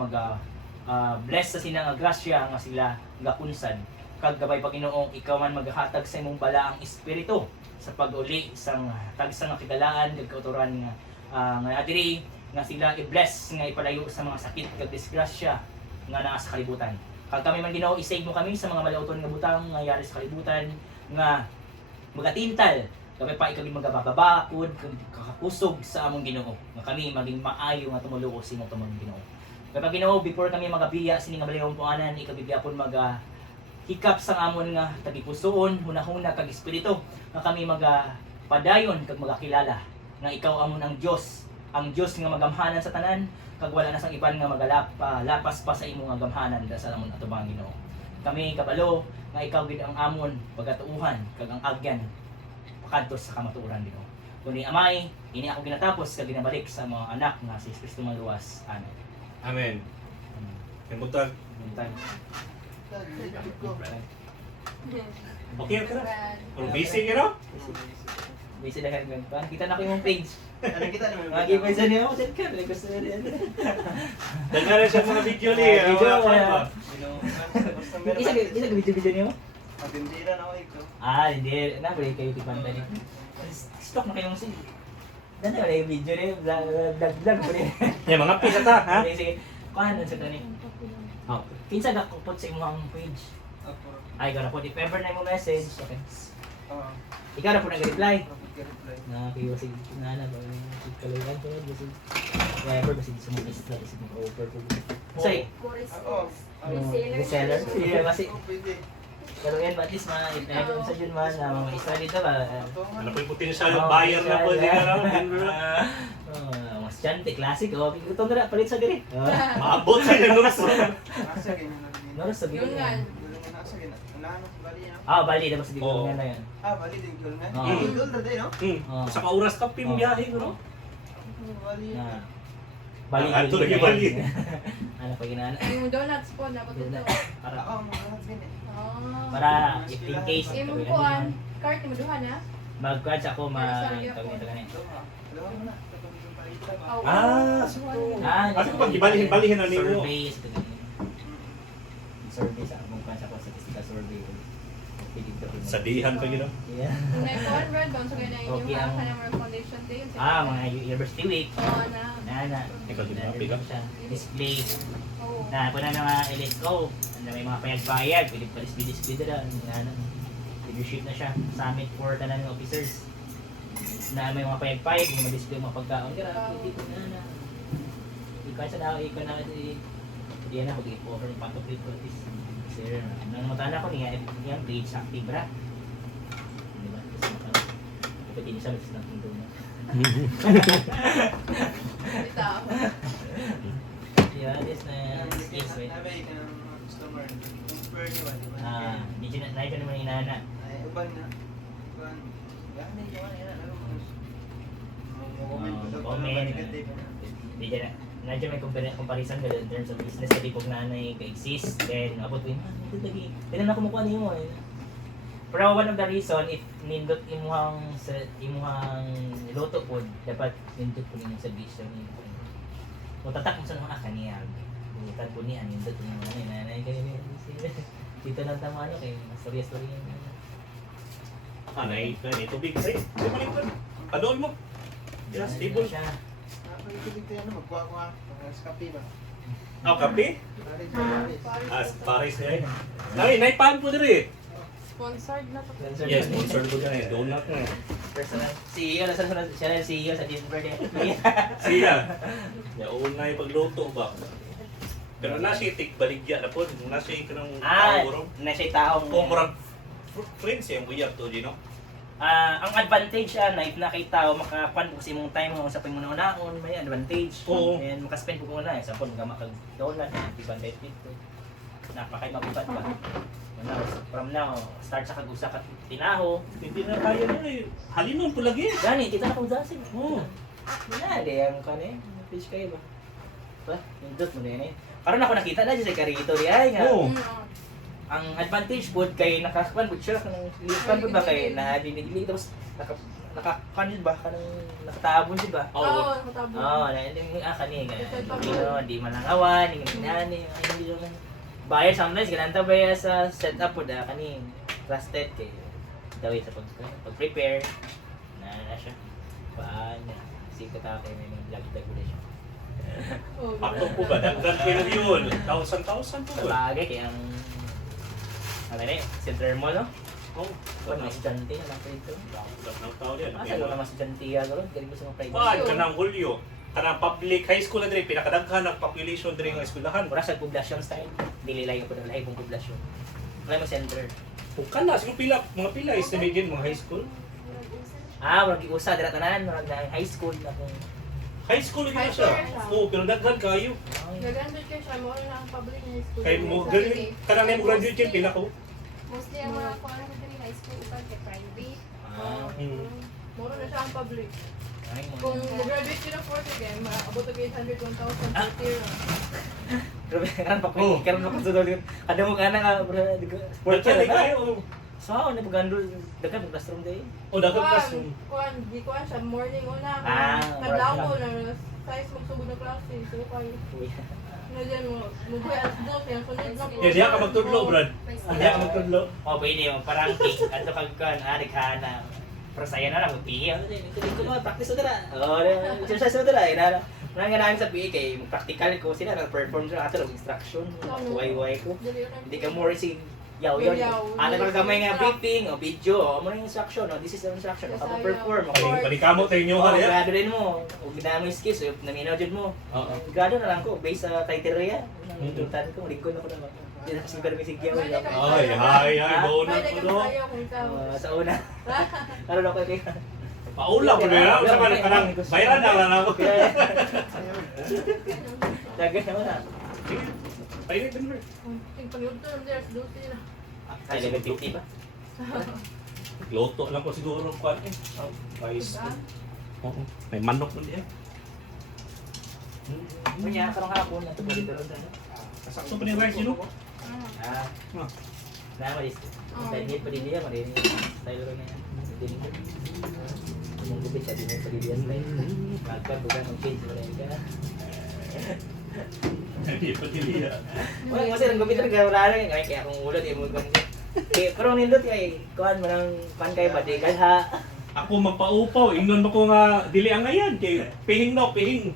bless sa sina nga grasya nga sila gakunsad. Kag gabay pa Ginoo, ikaw man maghatag sa imong balaang espiritu sa pag-uli sang tagsa nga kahigalaan kag kauturan nga diri nga sila i-bless nga ipalayo sa mga sakit kag disgrasya nga naa sa kalibutan. Kag kami man Ginoo, isave mo kami sa mga malauton nga butang nga yari sa kalibutan nga magatintal. Kami pa ikaw magababakod kag kakakusog sa among Ginoo. Nga kami maging maayo nga tumuluo sa imong tumong Ginoo. Kaya Ginoo, before kami magabiya sini nga balayong puanan, ikaw bigapon hikap sa amon nga tagipusoon, hunahuna kag espiritu nga kami padayon kag magakilala nga ikaw amon ang Dios nga magamhanan sa tanan kag wala na sang iban nga lapas pa sa imong nga gamhanan sa amon atubang Ginoo. Kami kabalo nga ikaw gid ang amon pagatuuhan kag ang agyan pakadto sa kamatuoran Ginoo. Kundi Amay, ini ako ginatapos kag ginabalik sa mga anak nga si Kristo maluwas. Amen. Amen. Kimutan. Okay ka na? Kung busy ka na? Busy dahan gan pa. Kita na ko imong page. Ano kita naman? Mga giveaway sa niyo, send ka, gusto na rin. Daghan siya mga video ni. Video, Isa Isa ka video niyo? Mabindira na ako ito. Hindi. Nabalik kayo tipanda niyo. Stock na kayong sige. Dali wala yung video niyo. Vlog ko rin. Yan, mga pisa ta, ha? Sige. Kuhanan sa tani. Kinsa na kupot sa imong page. Ako. Ay, ikaw na po. If ever na imong message. Okay. Oo. Ikaw na po nag-reply. Reply. Nakakiwa si Nana ba? Kalugan ko. Kasi whatever. Kasi sa mga isla. Kasi mga over ko. Say. Ako. Reseller. Sige, kasi. Pwede. Pero yan, at least ma-ipinagin sa dyan man. Mga isla dito ba? Ano po yung potential buyer na po dito na? Mas chante, classic. Ito na palit sa diri. Maabot sa inyo nung Nasa ganyan na rin. Noros sa diri. Yungan. Gulungan nasa ganyan. Unahan ako bali na. Bali na ba sa diri Oo. nga na yan. Bali din gulungan. Oo. Gulungan na din, no? Sa kauras ka pimbiyahe, no? Bali Na. na. Bali. Ato lagi bali. Ano pa ginana? Yung donuts po, dapat ito. Para Ako, mga lahat din eh. para if in case Imong kuan, cart mo duha na? mag-catch ako tawag ito ganit. Dalawa mo na. Tapos yung pala. Ah, Ano ko pag ibalihin na niyo? Survey. Survey sa among kansa ko statistical survey. Sadihan pa yun. Yeah. May phone red, bang sagay na inyo Okay, ha, ang- kanang mga foundation day. Mga University Week. Oo na. Na. Ikaw din mga pick up. siya. Display. Oo. Na po na mga LSO. May mga payag-payag. Pwede pa display na. Leadership na siya. Summit for tanan ng officers. Na may mga payag-payag. May mga display mga pagkaon. Kaya dito na. Ikaw sa na. Ikaw na. Hindi na. Mag-i-offer yung pantoplit ko. Sir, nang matanda ko niya, yung page active ra. Di ba? Kapag hindi siya, gusto ng tindo na. Dito ako. Yeah, this na skills, wait. Nabay ka ng customer. Compare nyo ba? Medyo na ito naman inana. Ay, uban na. Uban. Gani ko ano yan. Ano ko? Comment ko daw. Comment. Negative na. Medyo na. Medyo may comparison in terms of business kasi kung nanay ka-exist, then abot ko yun, ito lagi. Kailan na kumukuha niyo mo eh. Pero one of the reason, if nindot imuhang luto po, dapat nindot po ninyo sa beach. Kung tatak mo sa mga kaniyag, butan po niya, nindot po ninyo nanay kayo niya. Dito lang tama ano kay storya-storya yung Nay, tubig. Ay, bumalik ka. Adoy mo. Just table. siya. Nakakaikilig tayo na magkuha-kuha. Mga kape ba? Kape? Paris ba? Paris. Paris na yun. Nay, paan po diri. Sponsored na to. Yes, concern ko dyan eh. Donut na eh. Personal CEO na siya na CEO sa Denver din. Siya. Nauna yung pagluto ba? Pero nasa itik baligya na po. Nasa itik ng tao ron. Na siya taong Kung murag friends yung buyag to, Gino. ang advantage na if nakita o makakuan ko sa imong time mo sa pay mo naon may advantage. Oo. And maka-spend ko muna sa phone gama kag dollar di ba dito. Napakay mabukat pa. From now, start sa kag usa ka tinaho. Hindi na kaya na eh. Halinon po lagi. Gani kita na kung dasin. Oo. Na di ang kane. Fish kayo ba? Pa, nindot mo din eh. Karon ako nakita na sa karito di ay nga. Oo. Ang advantage po kay nakakuan po siya kanang lipan po ba kay na dinigli tapos nakakanid ba kanang nakatabon siya ba? Oo, matabo. Oo, na hindi kani di malangawan, hindi nani, hindi lang bayar sometimes gananta ba sa setup po da kani trusted kay dawit sa pag-prepare na siya. Paano? Sige ta kay may vlog ko siya. Ako po ba? Dagdag kayo yun. Thousand po ba? Sabagay kay ang ano ni, center mo no? Oo. Kung mas estudyante na lang dito. Ng tao yan. Asa ko na mas estudyante garo, galing gusto mo private. Paan ka ng Hulyo? Kanang public high school na diri pinakadaghan ng population diri nga eskwelahan. Mura sa poblasyon style, dili layo ko na lahi kong poblasyon. Wala mo center. Kung kana siguro pila mga pila estimate mga high school. Wala giusa dira tanan, wala na high school na kung High school din na High siya. school siya. Oo, pero daghan kayo. Gagandot kayo siya, mo na ang public high school. Kay mo galing kanang mo graduate yun pila ko. Mostly ang mga kuha sa diri high school upan kay private. Moro na siya ang public. ay mo. Kung mag-graduate ka ng fourth again, maabot ang 801,000 per year. Pero kan pa ko, karon pa sunod. Kada mo kana nga sport Sports ka na na. kayo. So, na pagandol dagan mo classroom day. O daghan classroom. Di kuan siya, morning una. Ah, Taglaw ko na, size magsugod na klase. So, kayo. Na dyan mo, mugay alas 12, yung sunod na po. Yeah, diya ka magtudlo, Brad. Diya ka magtudlo. Oh, pwede mo parang cake ato kag kan kana. Pero saya na lang magpihi. Ano din, ito ko practice dira. Oh, exercise mo dira ina. Nang nga namin sa PE kay practical ko sila nag-perform sila ato ng instruction. Way ko. Hindi ka more si yaw. Ano ka gamay nga briefing o video o mo yung instruction o this is the instruction o perform o Palikamo tayo nyo ka niya. grado rin mo o ginamit mo yung skills o naminaw dyan mo Oo. grado na lang ko based sa criteria nagtutan ko lingkod ako naman hindi na kasi permisig yaw Ay, donut Pwede ko ka do. tayo kung ikaw. sa una karoon ako kay Paula ko na lang. Sa mga kanang bayaran na lang ako. dagan naman na Painit din, Brad. Pag-yugto ng there's duty na. ay level 50 ba? Loto lang ko siguro kwan eh. Guys. Oo. May manok nun diyan. Ano niya karong hapon na ito po dito ron Kasakso pa ni rice yun. Nama di style pa din dia, mari style ron na yan. mong gupit sa dinay pagdidias na yun. Kagpag bukan ng change mo na yun ka. Hindi pa diliya. Wala kasi ang gupit rin kaya wala rin. Kaya kung ulot yung mga pero nindot kay kuhan mo ng pan kay badikan ha. Ako magpaupaw, ingnon mo ko nga dili ang ayan kay pihing no, pihing.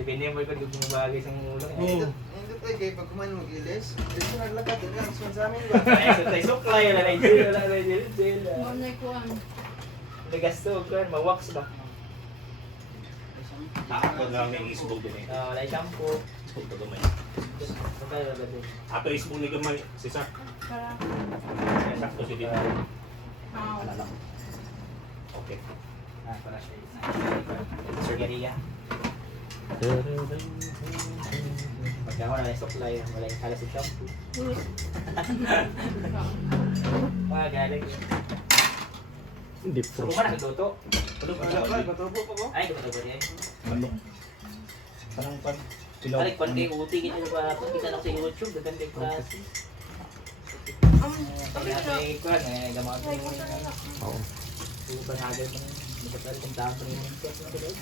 Depende mo kung gumagay sa ulo. Oo. Hindi ko kay pag kumain mo gilis. Dito naglakad din ang sa amin ba? Ay, so tayo suklay wala na jail wala na jail. Manay ko ang. Nagasto kuhan ma-wax ba? Ako nga may isbog din eh. Wala shampoo. Isbog to gamay. Patay wala din. Ato isbog ni gamay, si Sak. Para. Sakto si dito. Ow. Okay. Para siya. Surgeria. Pagka wala na suklay, wala yung kala sa shampoo. Mga galing. Hindi So, kung ka nagluto. Wala ba? Patubo pa ko? Ay, ito ba niya? Parang pag Balik, pag kayo uti, kita ba? Kung kita na sa YouTube, gaganda yung klase. Sabi ko na. Kaya kuhan, gamang Ay, kung saan na. Oo. Suban agad mo. Hindi ka pala kung tapon yung